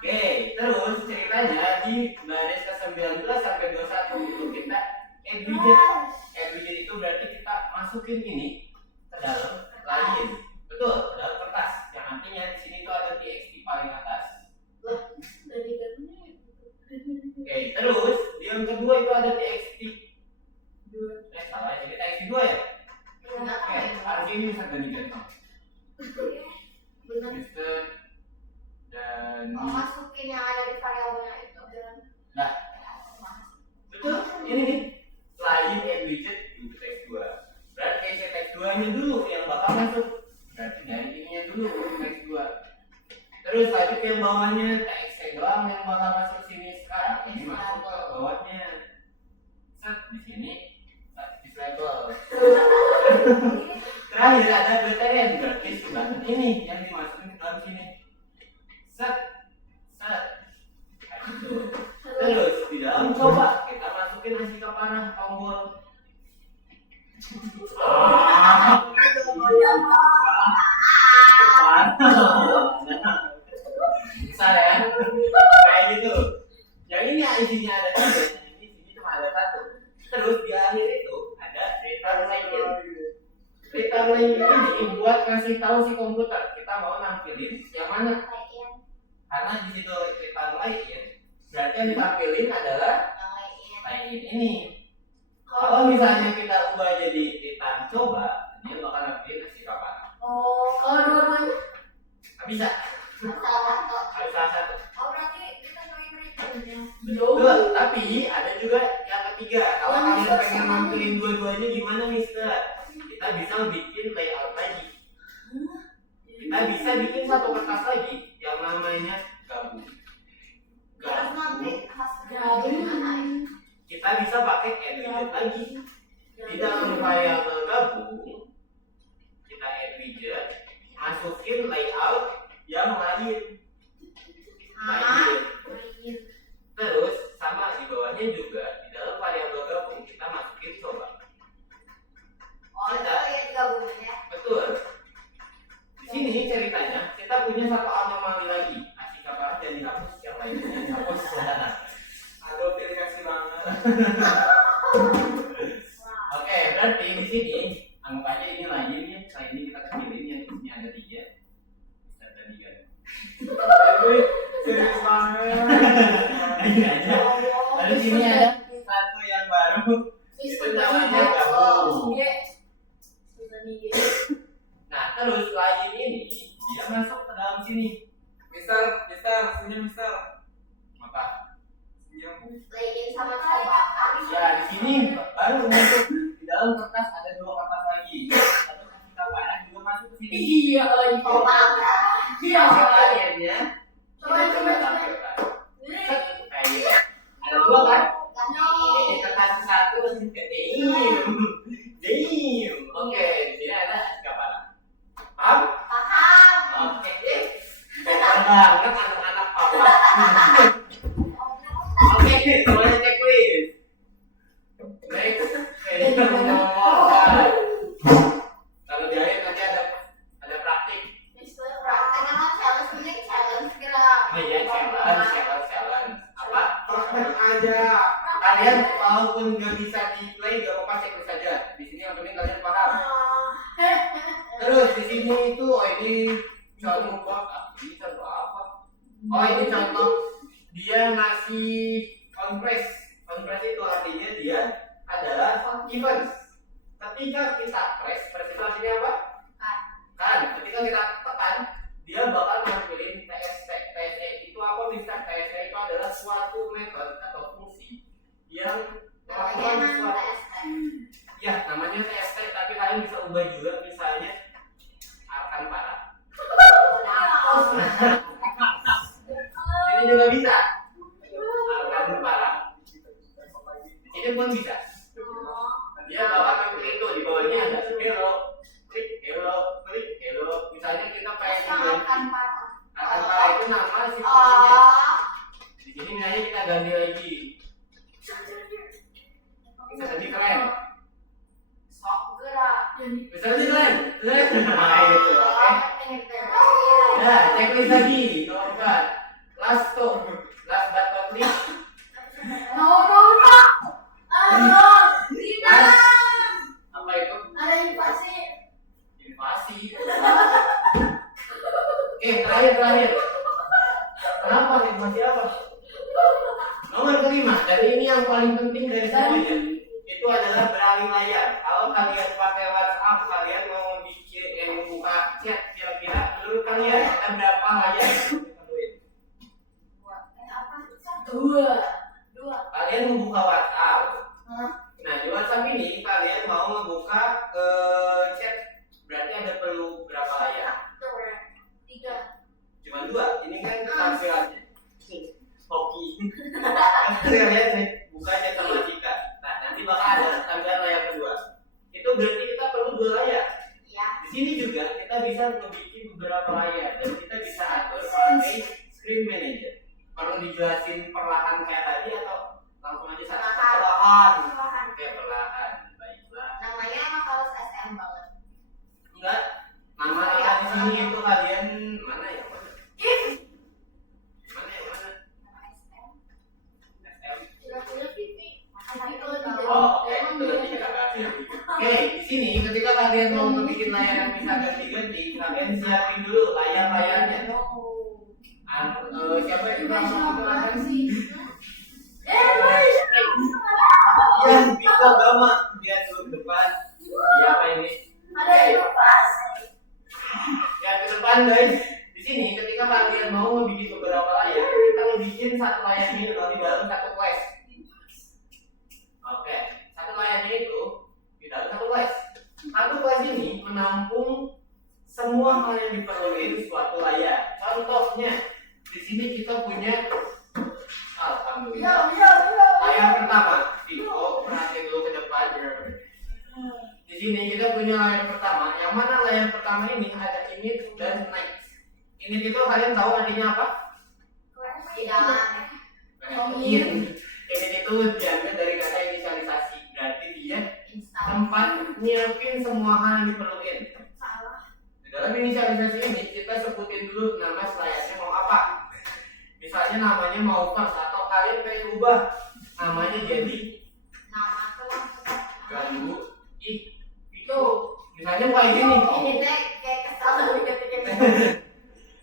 Oke, terus ceritanya di baris ke-19 sampai 21 itu kita add widget itu berarti kita masukin ini ke dalam lain. Betul, ke dalam kertas. Yang artinya di sini tuh ada txt paling atas. Oke, terus di yang kedua itu ada txt. Salah, jadi txt 2 ya? Oke, harusnya ini bisa ganti-ganti. Mister dan masukin yang ada di variabelnya itu. nah, betul, ini nih lain add widget di teks 2. Berarti isi teks 2 nya dulu yang bakal masuk. Berarti dari ininya dulu teks 2. Terus lanjut yang bawahnya teks doang yang bakal masuk sini sekarang. Ini masuk ke bawahnya. Set di sini status label. Terakhir ada btn berarti button ini yang dimasukin ke dalam sini. Set. Gitu. Terus di dalam coba kita masukin hasil ke panah tombol. Bisa ya? Kayak gitu. Yang ini isinya ada 3, yang ini isinya cuma ada 1. Terus di akhir itu ada return line. Return line ini buat ngasih tahu si komputer kita mau nampilin yang mana. Karena di situ return line berarti yang ditampilin adalah line ini. Kalau misalnya kita ubah jadi return coba, dia bakal nampilin hasil kapan. Kalau dua-duanya Bisa. Harus salah satu. Betul, tapi ada juga yang ketiga. Kalau kalian pengen nampilin dua-duanya gimana, Mister? Kita bisa bikin layout lagi. Kita bisa bikin satu kertas lagi yang namanya gabung. Kita bisa pakai add widget lagi. Di dalam variabel gabung, kita add widget, masukin layout yang lain. Terus sama di bawahnya juga di dalam variabel gabung kita masukin coba. Betul. Di sini ceritanya kita punya satu anomali lagi. Asik apa dan dihapus, yang lainnya dihapus. Aduh, pilih kasih banget. Oke, berarti di sini anggap aja ini lainnya. Lain ini kita kecilin yang isinya ada 3. Bisa ada 3. Tapi serius banget. Ini aja. Lalu sini ada satu yang baru. Itu namanya gabung. Nah, terus lain ini dia masuk ke dalam sini. Mister, senyum Mister. Maka Senyum. ya di sini baru masuk di dalam kertas ada 2 kertas lagi. Satu kasih kapanan juga masuk ke sini. Iya lagi. Iya. Hasil akhirnya Coba. tampilkan. Set, kayak gitu. Ada 2 kan? Ini kertas 1 dan Damn. Oke, di sini ada hasil kapanan. Paham? Oke. Benar banget anak-anak papa. Oke, semuanya checklist. Next, kalau di akhir nanti ada praktik. ya challenge. Apa? Praktek aja. Kalian walaupun nggak bisa di play, gak apa-apa checklist saja. Di sini yang penting kalian paham. Terus di sini itu, ini contoh apa? Oh ini contoh dia ngasih compress. Compress itu artinya dia adalah events. Ketika kita press itu artinya apa? Kan. Ketika kita tekan, dia bakal nampilin TST. TST itu apa? Bisa TST itu adalah suatu metode atau fungsi yang melakukan sesuatu. Ya, namanya TST, tapi kalian bisa ubah juga, misalnya arkan parah. Ini juga bisa. Arkan parah. Ini pun bisa. Dia bakal nampilin itu di bawahnya ada hero, klik hero. Misalnya kita pengen ganti arkan parah itu nama si fungsinya. Di sini misalnya kita ganti lagi. Bisa lebih keren. Sok gerak. Bisa lebih keren. Nah itu, oke. Ya, checklist lagi. Nomor 4. Last but not least. Apa itu? Ada invasi. Invasi. Terakhir. Kenapa invasi apa? Nomor 5. Dan ini yang paling penting dari semuanya. Itu adalah beralih layar. Kalau kalian pakai WhatsApp, kalian mau membuka chat, kira-kira menurut kalian ada berapa layar yang perlu ditemuin? Dua. Kalian membuka WhatsApp. Nah di WhatsApp ini kalian mau membuka chat, berarti ada perlu berapa layar? 3. Cuma 2. Ini kan tampilannya hoki. Kalian buka chat sama Cika. Nah nanti bakal ada tampilan layar kedua. Itu berarti kita perlu 2 layar. Di sini juga kita bisa membuat beberapa layar dan kita bisa atur pakai screen manager. Perlu dijelasin perlahan kayak tadi atau langsung aja perlahan? Kayak perlahan. Baiklah. Namanya emang harus SM banget. Enggak. Nama di sini itu kalian mana ya? Mana? SM. Oh, oke. Itu nanti kita kasih. Oke, di sini ketika kalian mau bikin layar yang bisa ganti-ganti, kalian siapin dulu layar-layarnya. Siapa yang bilang sih? Ya, Piko Gama dia dulu ke depan. Siapa ini? Ada inovasi. Ya ke depan guys. Di sini ketika kalian mau membuat beberapa layar, kita bikin satu layar ini di dalam satu flash. Oke, satu layarnya itu di dalam satu flash. Satu flash ini menampung semua hal yang diperlukan di suatu layar. Contohnya, di sini kita punya alhamdulillah. Layar pertama, Piko perhatikan dulu ke depan. Di sini kita punya layar pertama. Yang mana layar pertama ini ada init dan next. Init itu kalian tahu artinya apa? Di dalam. Init itu diambil dari kata inisialisasi. Berarti dia tempat nyiapin semua hal yang diperlukan. Di dalam inisialisasi ini kita sebutin dulu nama layarnya mau apa. Misalnya namanya mau first atau kalian pengen ubah namanya jadi Nama tuh ganggu itu misalnya kayak gini. ini deh kayak kesal diketik.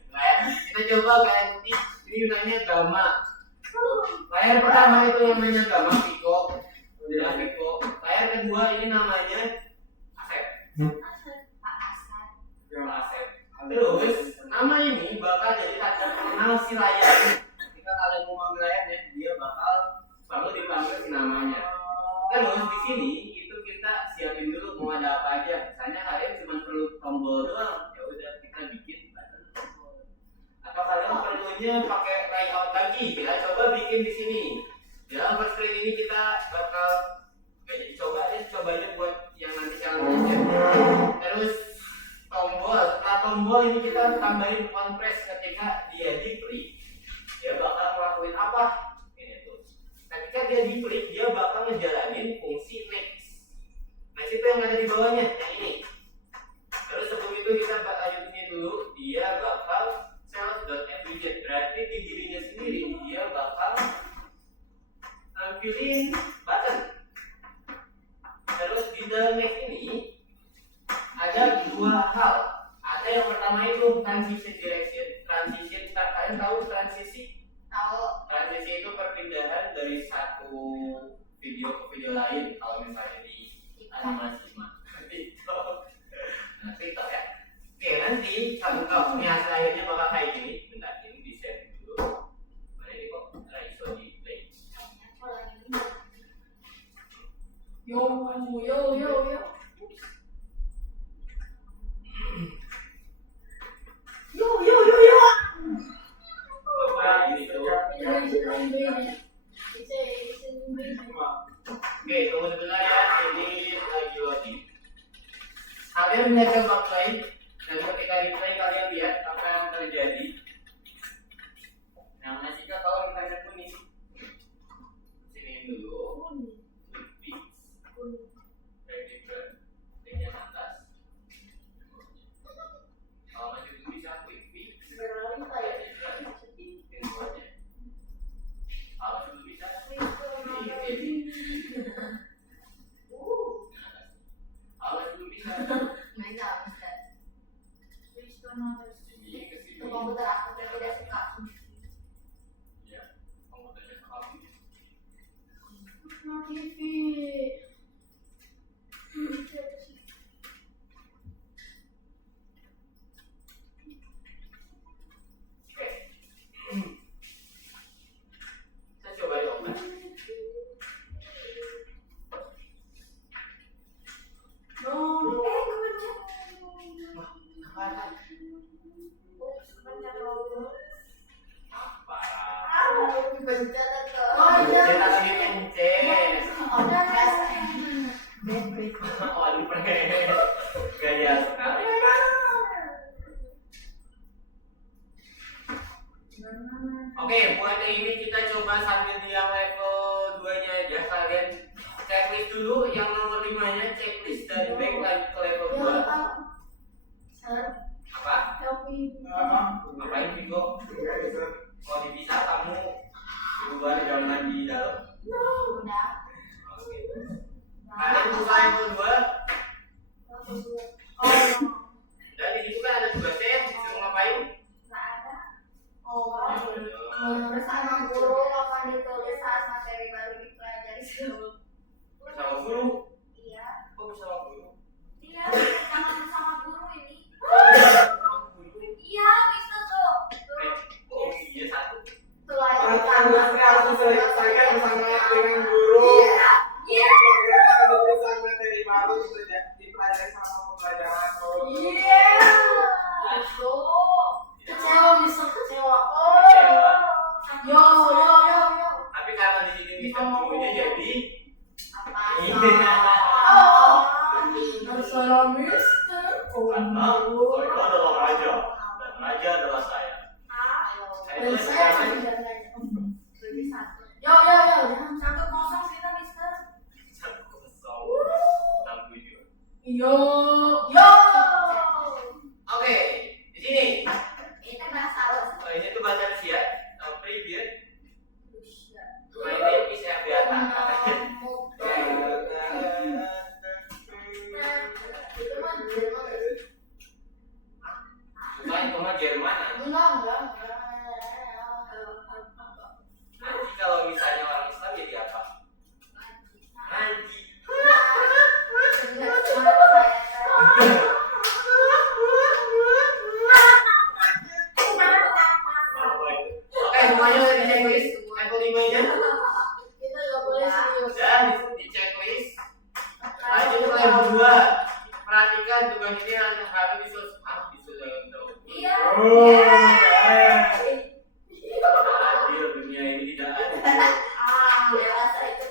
Kayak kita coba ganti ini misalnya Gama. Layar pertama itu namanya Gama Piko. Udah Piko. Layar kedua ini namanya Asep. Asep. Terus nama ini bakal jadi tanda pengenal si layar ini. Ketika kalian mau manggil layarnya, dia bakal selalu dipanggil si namanya. Terus di sini itu kita siapin dulu mau ada apa aja. Misalnya kalian cuma perlu tombol doang, ya udah kita bikin button tombol. Atau kalian perlunya pakai layout lagi, kita coba bikin di sini. Di dalam first screen ini kita bakal coba buat yang nanti challenge. Terus setelah tombol ini kita tambahin compress ketika dia di-klik, dia bakal ngelakuin apa? Ini tuh. Ketika dia di-klik, dia bakal ngejalanin fungsi next. Next itu yang ada di bawahnya, yang ini. Terus sebelum itu kita lanjut sini dulu, dia bakal self.app widget. Berarti tapi di dirinya sendiri dia bakal nampilin button. Terus di dalam Mac ini ada dua hal. Ada yang pertama itu transition direction. Kalian tahu transisi? Tahu. Transisi itu perpindahan dari satu video ke video lain. Kalau misalnya di animasi mah TikTok. Nah, TikTok ya. Oke, nanti kalau hasil akhirnya bakal kayak gini. Bentar, ini di share dulu. Nah, ini kok iso di play. Yo. Kayak gini tuh. Oke, tunggu sebentar ya. Ini lagi loading. Kalian bisa coba play. Dan ketika di play kalian lihat apa yang terjadi. Nah, masih kalau misalnya kuning. Sini dulu. Kalau masih belum bisa quick fix. Kalau belum bisa kalau belum bisa ini ke sini. Komputer aku tidak suka. Ya, komputernya sekali. TV. Oke. Saya coba diubah. Saya lagi pencet. Waduh, gaya sekali. Oke, buat yang ini kita coba sambil di yang level 2-nya aja. Kalian checklist dulu yang nomor 5-nya, checklist dari back lagi ke level 2. Apa? Ngapain Vigo? Kalau dipisah kamu duluan jangan di dalam. Udah. Oke. Kalian buka level 2. Dan di situ kan ada tugasnya, disuruh ngapain? Bersama guru akan ditulis saat materi baru dipelajari sebelum. Bersama guru. Iya. Kok bersama guru? Iya, jangan bersama guru ini. Bersama guru. Iya, bisa tuh. Oh iya satu. Tuh aja. Peraturan harus diselesaikan bersama dengan guru. Iya. Program akan dituliskan materi baru dipelajari sama pembelajaran. Iya. Kecewa, bisa kecewa. Yo. Tapi karena di sini bisa gurunya jadi Apa? Saya Mister. karena itu adalah raja dan raja adalah saya. Saya Dan itu saya sekarang tidak nanya. Tujuh satu. Yo, jangan 1-0 kita Mister. 1-0-6-7. Yo. Oke, di sini. Ini bahasa Arab. Ini tuh bahasa Rusia. Preview. My name is Eviata. Bukan itu mah Jerman. Enggak. Nanti kalau misalnya orang Islam jadi apa? Nanti. Oke, semuanya udah di checklist level 5-nya. Kita nggak boleh serius. Udah di checklist. Lanjut ke level 2. Perhatikan tugas ini harus diselesaikan dulu. Iya. Tidak adil, dunia ini tidak adil. Dewasa itu.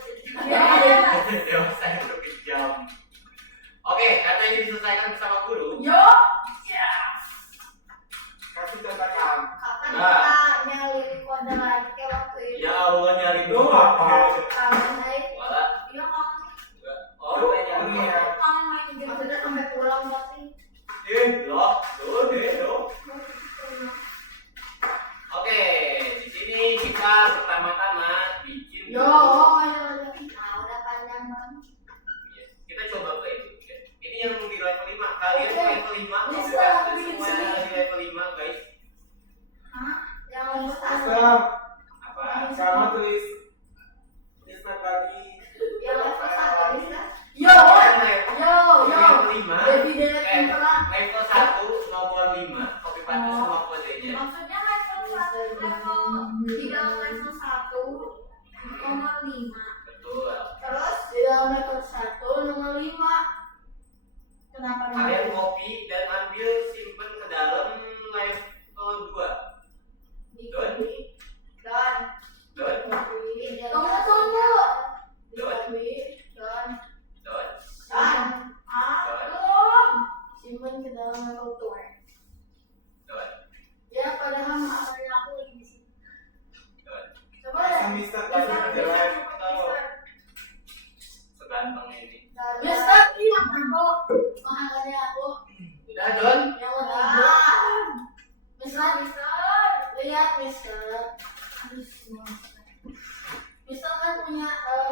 Dewasa itu kejam. Oke, karena ini diselesaikan bersama guru. Yo. Kasih contohkan. Kapan Nah. kita nyari kode lagi kayak waktu itu? Ya Allah nyari dulu. Di dalam level 1,5. Betul. Terus Di dalam level 1 nomor 5. Kenapa nomor Kalian 5? copy dan ambil simpen ke dalam level 2. Dikali. dan Don, Tunggu. Dikali. don, Dan don, belum. Simpan ke dalam level 2. don, Ya padahal maafnya aku lagi di sini. don. Coba Bisa ya. Mister tadi jelek tuh. Seganteng ini. Mister, ini aku. Mahalnya aku. Udah, Don. Yang ketiga. Mister. Lihat Mister. Mister kan punya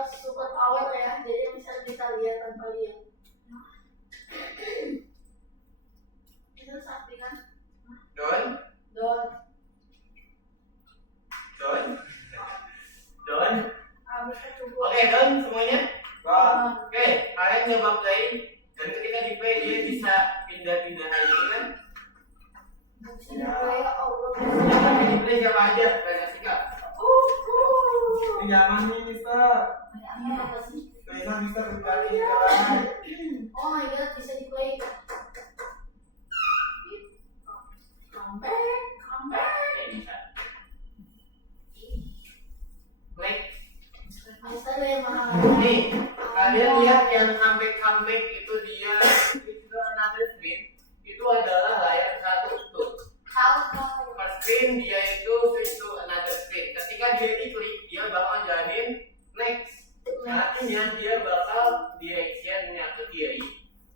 super power ya, jadi Mister bisa lihat tanpa lihat. Mister sakti kan? Don, Don. don, don. Mister cukup. Oke, Don semuanya. Don. Oke, kalian coba play. Dan ketika di play dia bisa pindah-pindah aja kan? Ya Allah. Jangan di play siapa aja, kalian sikap. Ini nyaman nih Mister. Apa sih? Bisa Mister tadi jalan. Oh my god, bisa di play. Comeback. Oke, bisa. Play. Mister yang mahal. Nih, kalian lihat yang comeback itu dia itu another screen. Itu adalah layar satu tuh. First screen dia itu switch to another screen. Ketika dia diklik, dia bakal jalanin next. Artinya dia bakal directionnya ke kiri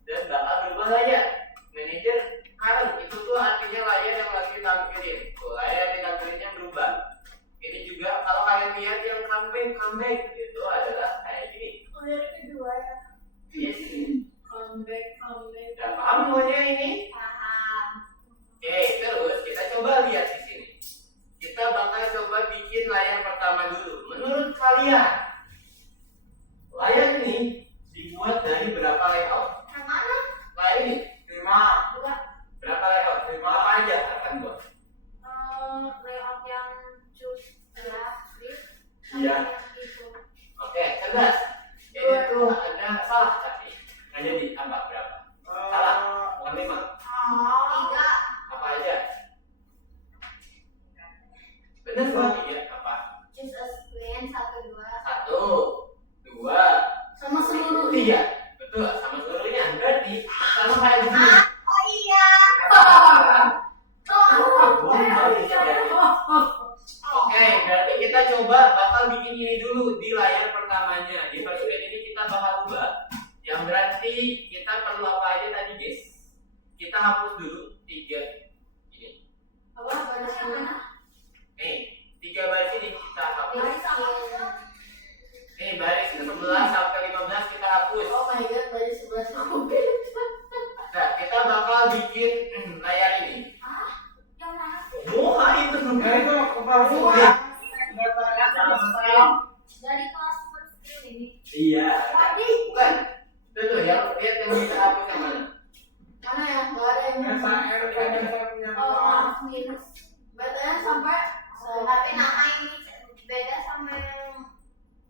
dan bakal berubah layar. Manager current itu tuh artinya layar yang lagi ditampilin. Tuh, layar yang ditampilinnya berubah. Ini juga kalau kalian lihat yang comeback itu adalah kayak gini. Layar kedua ya. Yes. Comeback. Udah paham semuanya ini? paham. Oke, terus kita coba lihat di sini. Kita bakal coba bikin layar pertama dulu. Menurut kalian, layar ini dibuat dari berapa layout? Yang mana? Layar ini 5. berapa layout? Apa aja akan buat? Layout yang choose Ya, Iya. gitu. Oke, cerdas. Ini tuh ada salah tadi. Nggak jadi apa berapa? Salah. Bukan 5. 3. Apa aja? Bener dong ya? Apa? Choose a screen 1, 2. 1, 2, sama seluruh 3. Betul, sama seluruhnya. Berarti sama kayak di sini. Oh iya. Oke, berarti kita coba bakal bikin ini dulu di layar pertamanya. Di first screen ini kita bakal ubah. Yang berarti kita perlu apa aja tadi, guys? Kita hapus dulu 3 ini. apa baris yang mana? Nih, 3 baris ini kita hapus. Baris apa? Nih, baris ke-11 sampai 15 kita hapus. Oh my god, baris 11 aku beda. Nah, kita bakal bikin layar ini. Yang mana sih? Wah, itu Ya itu kepala Wah. ya. Dari kelas first screen ini. Iya. Waduh. Bukan. Itu yang lihat yang kita hapus yang mana? Mana ya? Gak ada yang SAR kan saya punya. Oh, minus. BTN sampai Tapi nama ini beda sama yang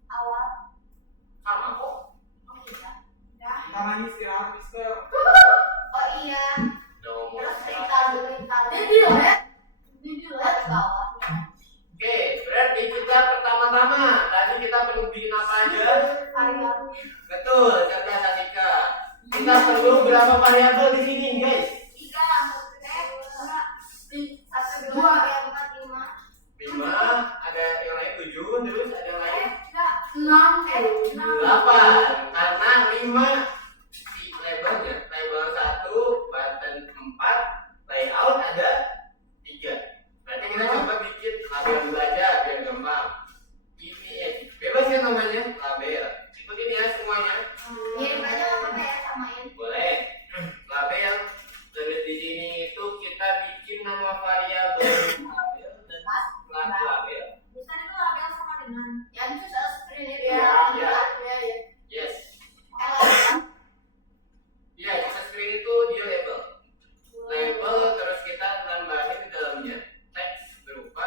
awal. Sama kok. Oh iya. Namanya istirahat Mister. Oh iya. Dong. Terus cerita dulu dia delete. Dia ke delete. bawah. Oke, berarti kita pertama-tama tadi kita perlu bikin apa aja? Variabel. Betul, cerdas Atika. Kita perlu berapa variabel di sini, guys? 3. 1, 2, 3, 4, 5. 5, ada yang lain 7, terus ada yang lain 6. 8. Karena 5 si labelnya, label 1, button 4, layout ada 3. Berarti kita coba bikin label dulu aja biar gampang. Ini bebas ya namanya, label. Ikutin ya semuanya. Mirip aja nggak apa-apa ya, samain. Boleh. Label terus di sini itu kita bikin nama variabel label dan kelas label. Bisa itu label sama dengan yang choose a screen itu. Ya, ya. ya, ya. Yes. Label. Ya, kita screen itu dia label. Label terus kita nambahin di dalamnya teks berupa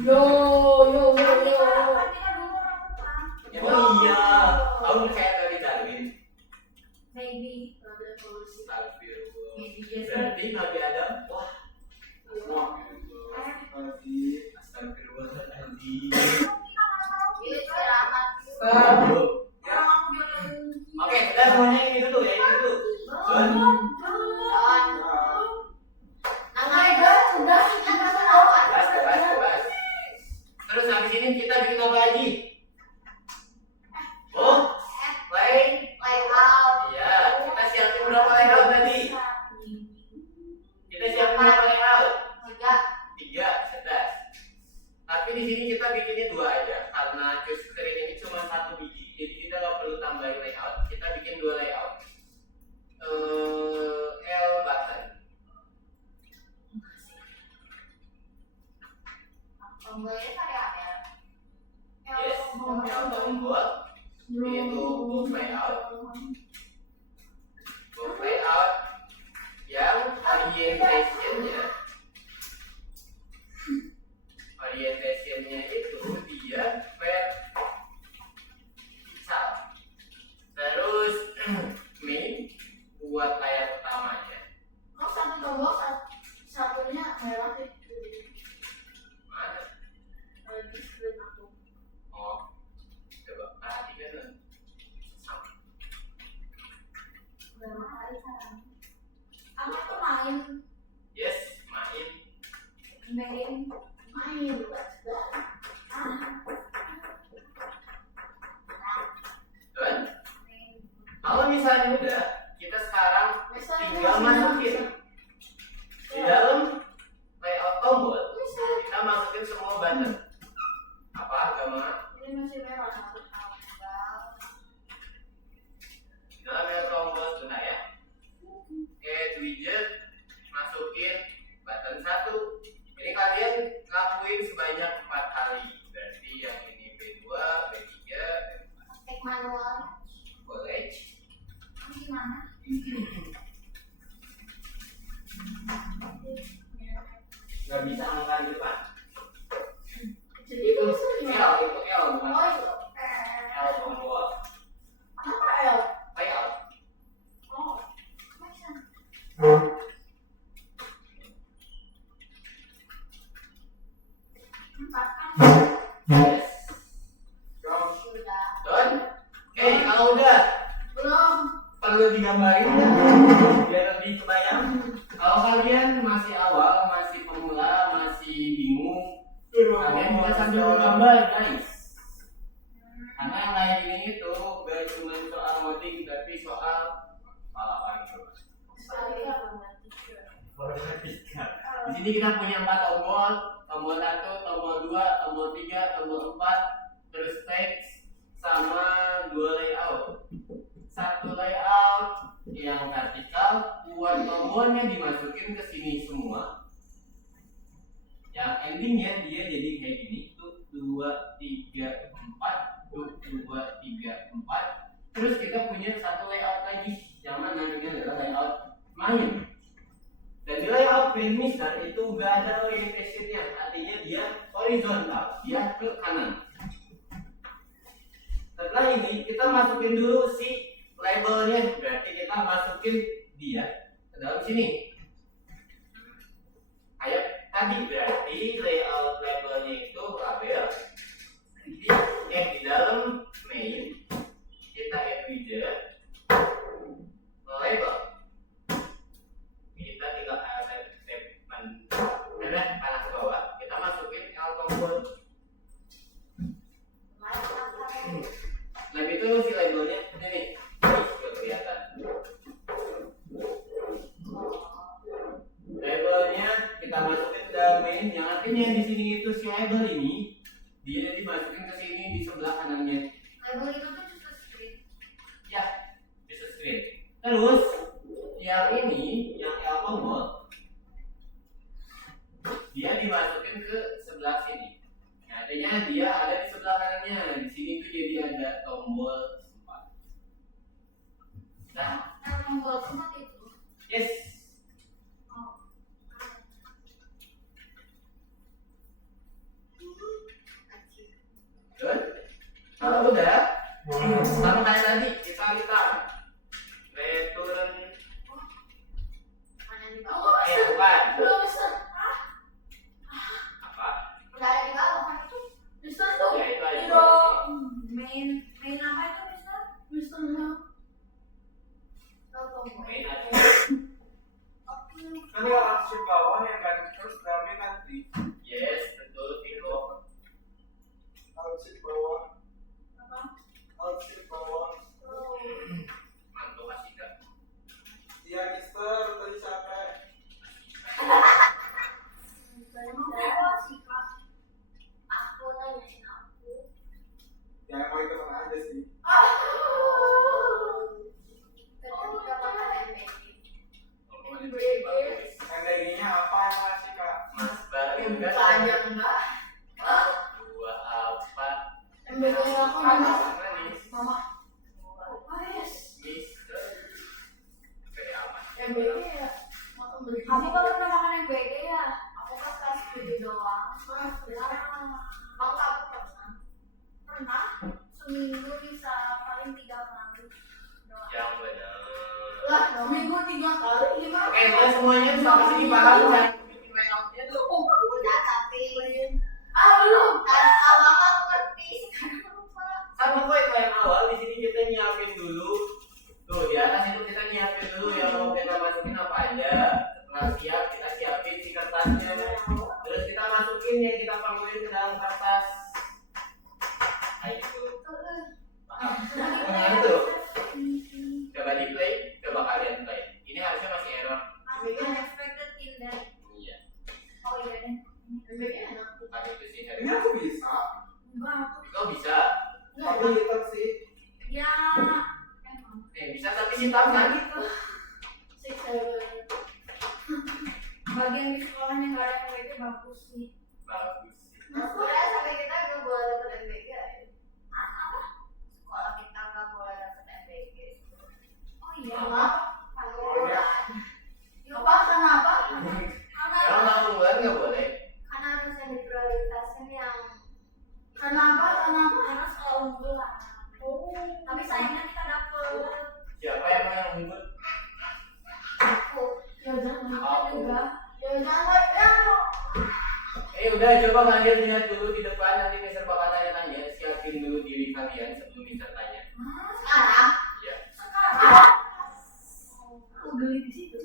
Yo, yo, yo, Kan yo. kita dulu orang depan. Emang iya. Kamu percaya tadi Darwin? Maybe. Ada evolusi. Astagfirullah. Maybe yes. Berarti Nabi Adam, wah. Wah, lagi. Astagfirullahaladzim. Ini istirahat. Belum. Ya, Orang aku bilang Oke, kita semuanya ini dulu ya, ini dulu. Don. Udah, Bas. Terus habis ini kita bikin apa lagi? Oh, layout. iya. Kita siapin berapa layout tadi? Kita siapin berapa layout? 3, cerdas. Tapi di sini kita bikinnya 2 aja karena choose screen ini cuma 1 biji, jadi kita nggak perlu tambahin layout. Kita bikin 2 layout. L button. Tombolnya variabel. Yes. L tombol. Itu book layout. Book layout yang orientationnya itu dia vertikal. Terus main buat layar utamanya. Kok satu tombol satunya merah sih? Mana? Di screen aku. Oh, coba perhatikan dong. Sama. Merah kali sekarang. Kamu itu main, Yes, main. main. Dan kalau misalnya udah, kita sekarang tinggal masukin di dalam layout tombol. Kita masukin semua button. Apa agama? Ini masih merah satu. Di dalam layout tombol sudah ya. Add widget, masukin button 1. Ini kalian lakuin sebanyak 4 kali. Berarti yang ini B2, B3, Tek manual. boleh. Gimana? Gak bisa angka di depan. Jadi itu L, maksudnya. itu L bukan Oh itu. L tombol. Apa L? Layout. Oh. Yes. Sudah. Don. Oke, kalau udah Belum. perlu digambarin nggak? Biar lebih kebayang. Kalau kalian masih awal, masih pemula, masih bingung, kalian bisa sambil menggambar guys. Karena yang lain ini itu gak cuma soal modding, tapi soal apa gitu. Informatika. Di sini kita punya 4 tombol, tombol 1, tombol 2, tombol 3, tombol 4, terus teks sama 2 layout. 1 layout yang vertikal, buat tombolnya dimasukin ke sini semua. Yang endingnya dia jadi kayak gini, tuh 2, 3, 4, 2, 3, 4. Terus kita punya 1 layout lagi, yang mana ini adalah layout main. Dan di layout Winmister itu gak ada orientationnya, artinya dia horizontal, dia ke kanan. Setelah ini kita masukin dulu si labelnya, berarti kita masukin dia ke dalam sini. Ayo tadi berarti layout labelnya itu label. Di dalam main kita add widget label. Kita tinggal ada statement ada panah ke bawah, kita masukin L tombol. Lab itu si labelnya ini sudah kelihatan. Labelnya kita masukin ke dalam main, yang artinya di sini itu si label ini dia dimasukin ke sini di sebelah kanannya. Label itu tuh just screen. Ya, bisa screen. Terus yang ini, yang L tombol, dia dimasukin ke sebelah sini. Nah, artinya dia ada di sebelah kanannya. Di sini tuh jadi ada tombol 4. Nah, Tombol semut itu. yes. Mau kamu pernah? Pernah seminggu bisa paling 3 kali doang. Yang benar. Lah, seminggu 3 kali gimana? Oke, udah semuanya sampai sini paham kan? Bikin main outnya tuh. Udah tapi Belum. awal aku ngerti sekarang lupa. Sama kok kayak yang awal di sini kita nyiapin dulu. Tuh di atas itu kita nyiapin dulu yang mau kita masukin apa aja. Setelah siap kita siapin si kertasnya. Terus kita masukin yang kita perluin ke dalam kertas. Kayak gitu. Paham? Nah itu. Coba di play, coba kalian play. Ini harusnya masih error. Unexpected in that. Iya. Oh iya deh. Bebeknya enak. Bukan itu sih. Ini aku bisa. Enggak, aku Kau bisa. Tapi hitam sih. ya emang Bisa tapi hitam kan? gitu. Six seven. Bagian di sekolahnya nggak ada yang itu bagus sih. Bagus. Sekolah sampai kita nggak boleh dapet MBG ya? Sekolah kita nggak boleh dapet MBG. Oh iya. Pengangguran. Apa? Kenapa? Kalau pengangguran nggak boleh. Karena harus yang diprioritaskan yang Kenapa? Karena sekolah unggulan. oh. Tapi sayangnya kita dapet. Siapa yang unggul? Aku. Ya jangan kita Aku. juga. Ya jangan ya. Udah coba kalian lihat dulu di depan, nanti Mister bakal tanya-tanya. Siapin dulu diri kalian sebelum Mister tanya. Sekarang Ya. Sekarang. Aku geli di situ.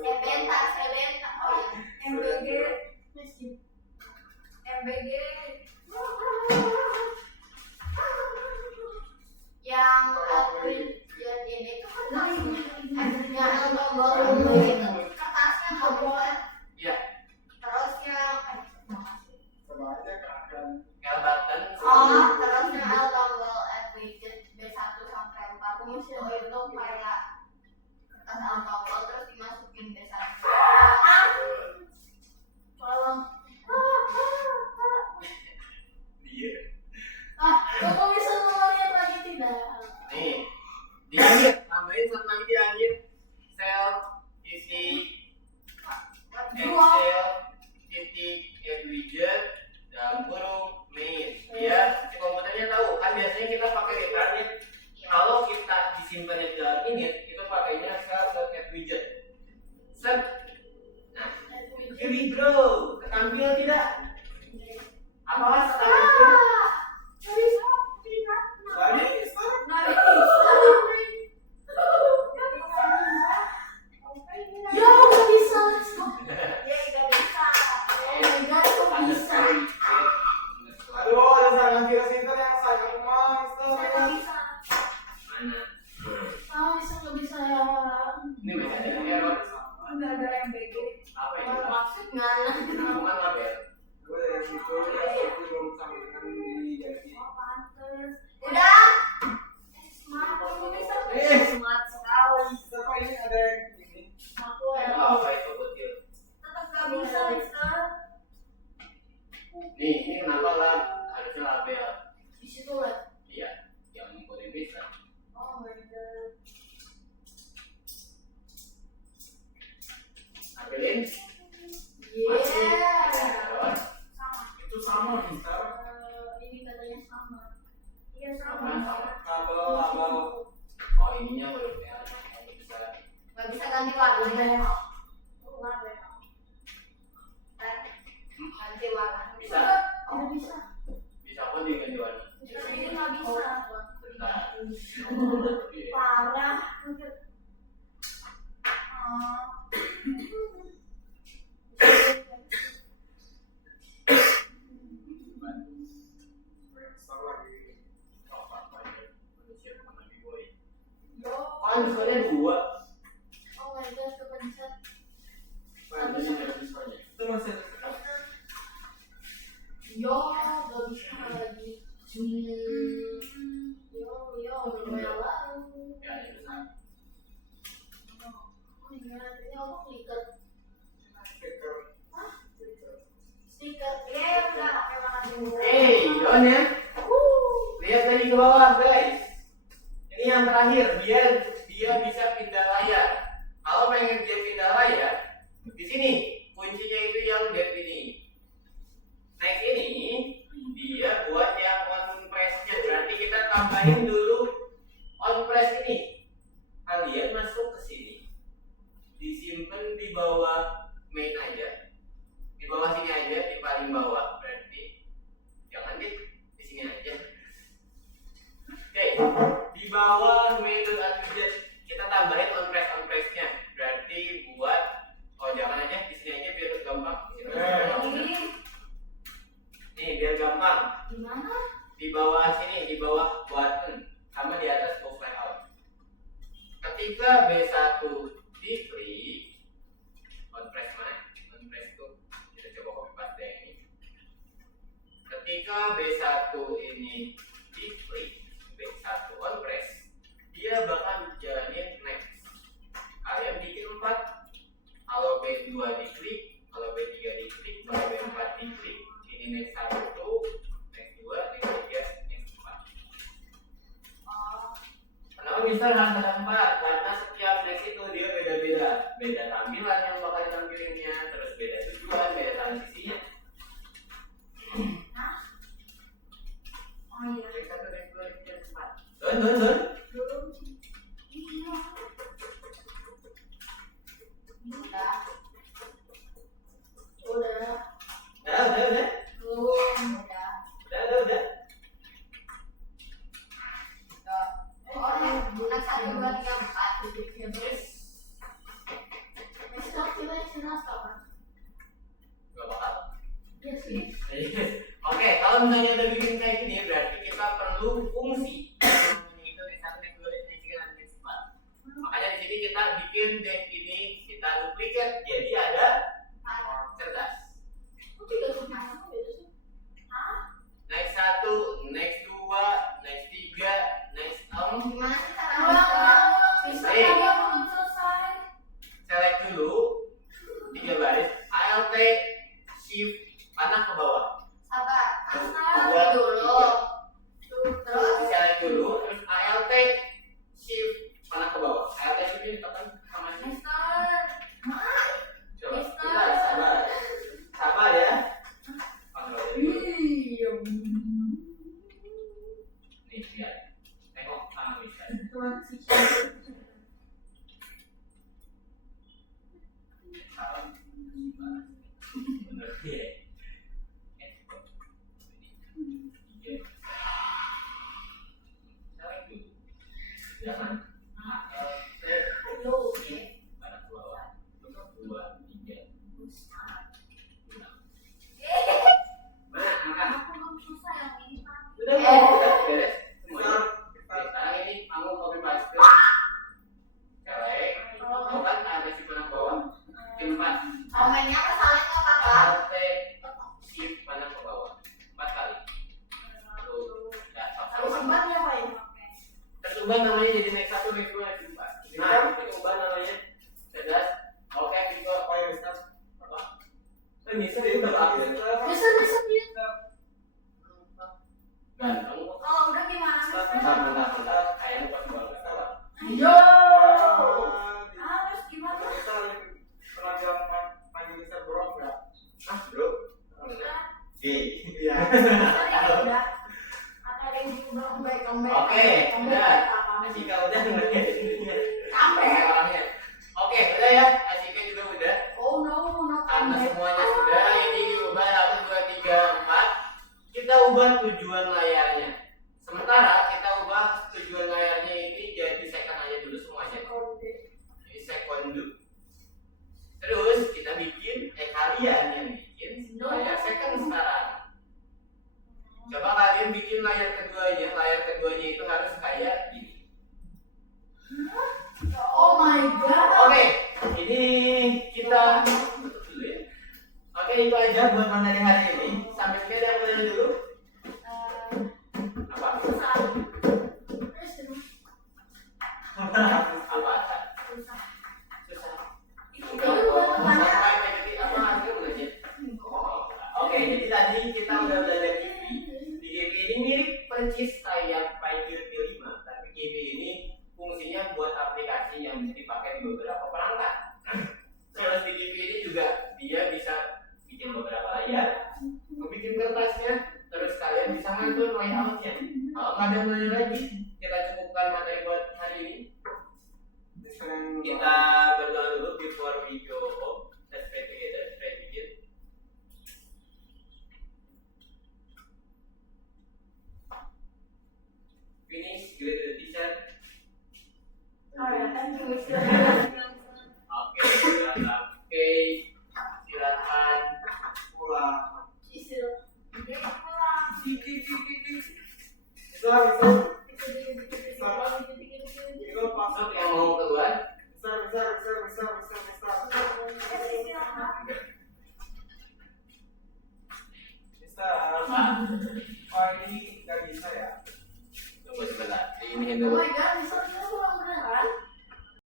saya bentar. Oh iya. MBG. Miskin. MBG. Yang Alvin yang ini tuh kan yang tombol dulu itu kertasnya nggak boleh. Iya. Terus yang Coba aja kan. Kalau button. terus yang L tombol widget B1 sampai 4 aku mesti itu kayak kertas L tombol terus dimasukin B1. Tolong. Iya. Kamu bisa ngeliat lagi tidak? Nih. Di akhir, tambahin satu lagi di akhir. Sel isi Excel titik add widget dalam kurung main. Biar si komputernya tahu kan biasanya kita pakai return. Kalau kita disimpannya di dalam init itu pakainya sel.add widget. Set. Nah, ini bro, ketampil tidak? Apakah setelah itu? Tadi start. Ya udah bisa, let's go. Ya nggak bisa. Oh my god, kok bisa? Aduh, ada serangan virus Inter yang saya mah, Saya nggak bisa. Mana? Kamu bisa nggak bisa ya? Ini masih ada error. Gara-gara MBG. Apa ini? Maksudnya Bukan label. Gue yang itu ya, belum sampai dengan diganti. Oh pantes. udah. Smart, kamu bisa. Smart sekali. Siapa ini ada yang ini? Aku Ya, ya. apa itu kecil? Tetap nggak bisa, Mister. Nih, ini kenapa lah harusnya label? Di situ lah. Iya, yang ngikutin bisa. Oh my god. Ambilin. Yeah. Error. Sama. Itu sama Inter. Ini katanya sama. Iya Sama. sama. Label. Oh, ininya huruf L. Kamu bisa. Nggak bisa ganti warna ya. Warna ya. Ganti warna. Bisa. Tidak bisa. Bisa pun diganti warna. Ini nggak bisa. Bentar. Parah. Start lagi. Kan misalnya dua. Oh my god, kepencet. Ada misalnya. Itu masih ada. Yo, gak bisa lagi. Yo, melau. Ya, itu sama. Oh iya, ini aku clicker. Stiker. Stiker. Ya udah, emang ada yang Don ya. Lihat tadi ke bawah, guys. Ini yang terakhir, biar dia bisa pindah layar. Kalau pengen dia pindah layar, di sini kuncinya itu yang dead ini. ketika B1 ini diklik, B1 on press, dia bakal jalanin next. Kalian bikin 4. Kalau B2 diklik, kalau B3 diklik, kalau B4 diklik, ini next 1, next 2, next 3, next 4. Kenapa Mister harus ada 4? Karena setiap next itu dia beda-beda. Beda tampilan yang bakal ditampilinnya, terus beda tujuan, beda transisinya. Oh iya. Next 1, next 2, next 4. Don. Belum sih. Iya. Udah. Udah. Udah. Belum. Udah. Oh, next 1, 2, 3, 4. Yes. Next kapan? Gak bakal. Ya sih. Oke, kalau misalnya udah bikin kayak gini, berarti kita perlu fungsi. Itu next 1, next 2, next 3, dan next 4. Makanya di sini kita bikin def ini, kita duplikat, jadi ada cerdas. Kok tidak punya aku gitu sih? Hah? Next 1, next 2, next 3, next 4. Gimana sih cara Bisa Hey. kamu belum selesai. Select dulu 3 baris, Alt Shift panah ke bawah. sabar? Dua, Dulu. Terus Select dulu, terus Alt Shift panah ke bawah. Alt Shift ini tekan sama sini. Mister. Coba, sabar ya. Kontrol dulu. Iya. Nih lihat, tengok sama Mister. Transisi. Salam. Bener ya. Select dulu. Jangan. Dulu. Panah ke bawah. 2, 3, 6. Mana angkat? Aku belum susah yang ini Pak. Udah beres semuanya. Sekarang ini kamu copy paste. Select. Tahu kan ada si panah ke bawah. Bikin 4. komennya kesalin apa Pak? Alt Shift panah ke bawah 4 kali. Tuh, udah Harus sama. sempat ya Pak ya? Terus ubah namanya jadi next 1, next 2, next 4. Nah, itu ubah namanya. Cerdas. Oke, Viko. Oh ya bisa. Apa? Bisa dia udah pakai. Bisa. Ganteng. Oh udah gimana Mister? Bentar. Kayaknya pas banget. Yo. Harus gimana? Kita seragam panggil bisa bro nggak? Ah, bro. Udah. Iya. Tadi udah. Ada yang diubah comeback. Oke, udah. Comeback. Asika udah ngerti Comeback. orangnya. Oke, udah ya. Asika juga udah. Oh no, not Karena comeback. semuanya sudah, ini diubah 1, 2, 3, 4. Kita ubah tujuan layarnya. Sementara kita ubah tujuan layarnya ini jadi second aja dulu semuanya. Jadi second dulu. Terus kita bikin, kalian yang bikin layar second sekarang. Coba kalian bikin layar keduanya. Layar keduanya itu harus kayak gini. Oh my god. Oke, ini kita tutup dulu ya. Oke, itu aja buat materi hari ini. Sampai sini ada yang mau nanya dulu? Apa? Apa? Susah. Oke, jadi tadi kita udah belajar GV. Di GV ini mirip persis kayak PyQt 5, tapi GV ini fungsinya buat aplikasi yang bisa dipakai di beberapa perangkat. Terus di GV ini juga dia bisa bikin beberapa layar, bikin kertasnya, terus kalian bisa ngatur layoutnya. Kalau nggak ada yang lagi, kita cukupkan materi buat hari ini. Kita berdoa dulu before we go home. Let's pray together. Pray begin. Finish. Greet the teacher. Alright, thank you Mister. Oke, silakan. Oke, silakan pulang. Istilah. Itu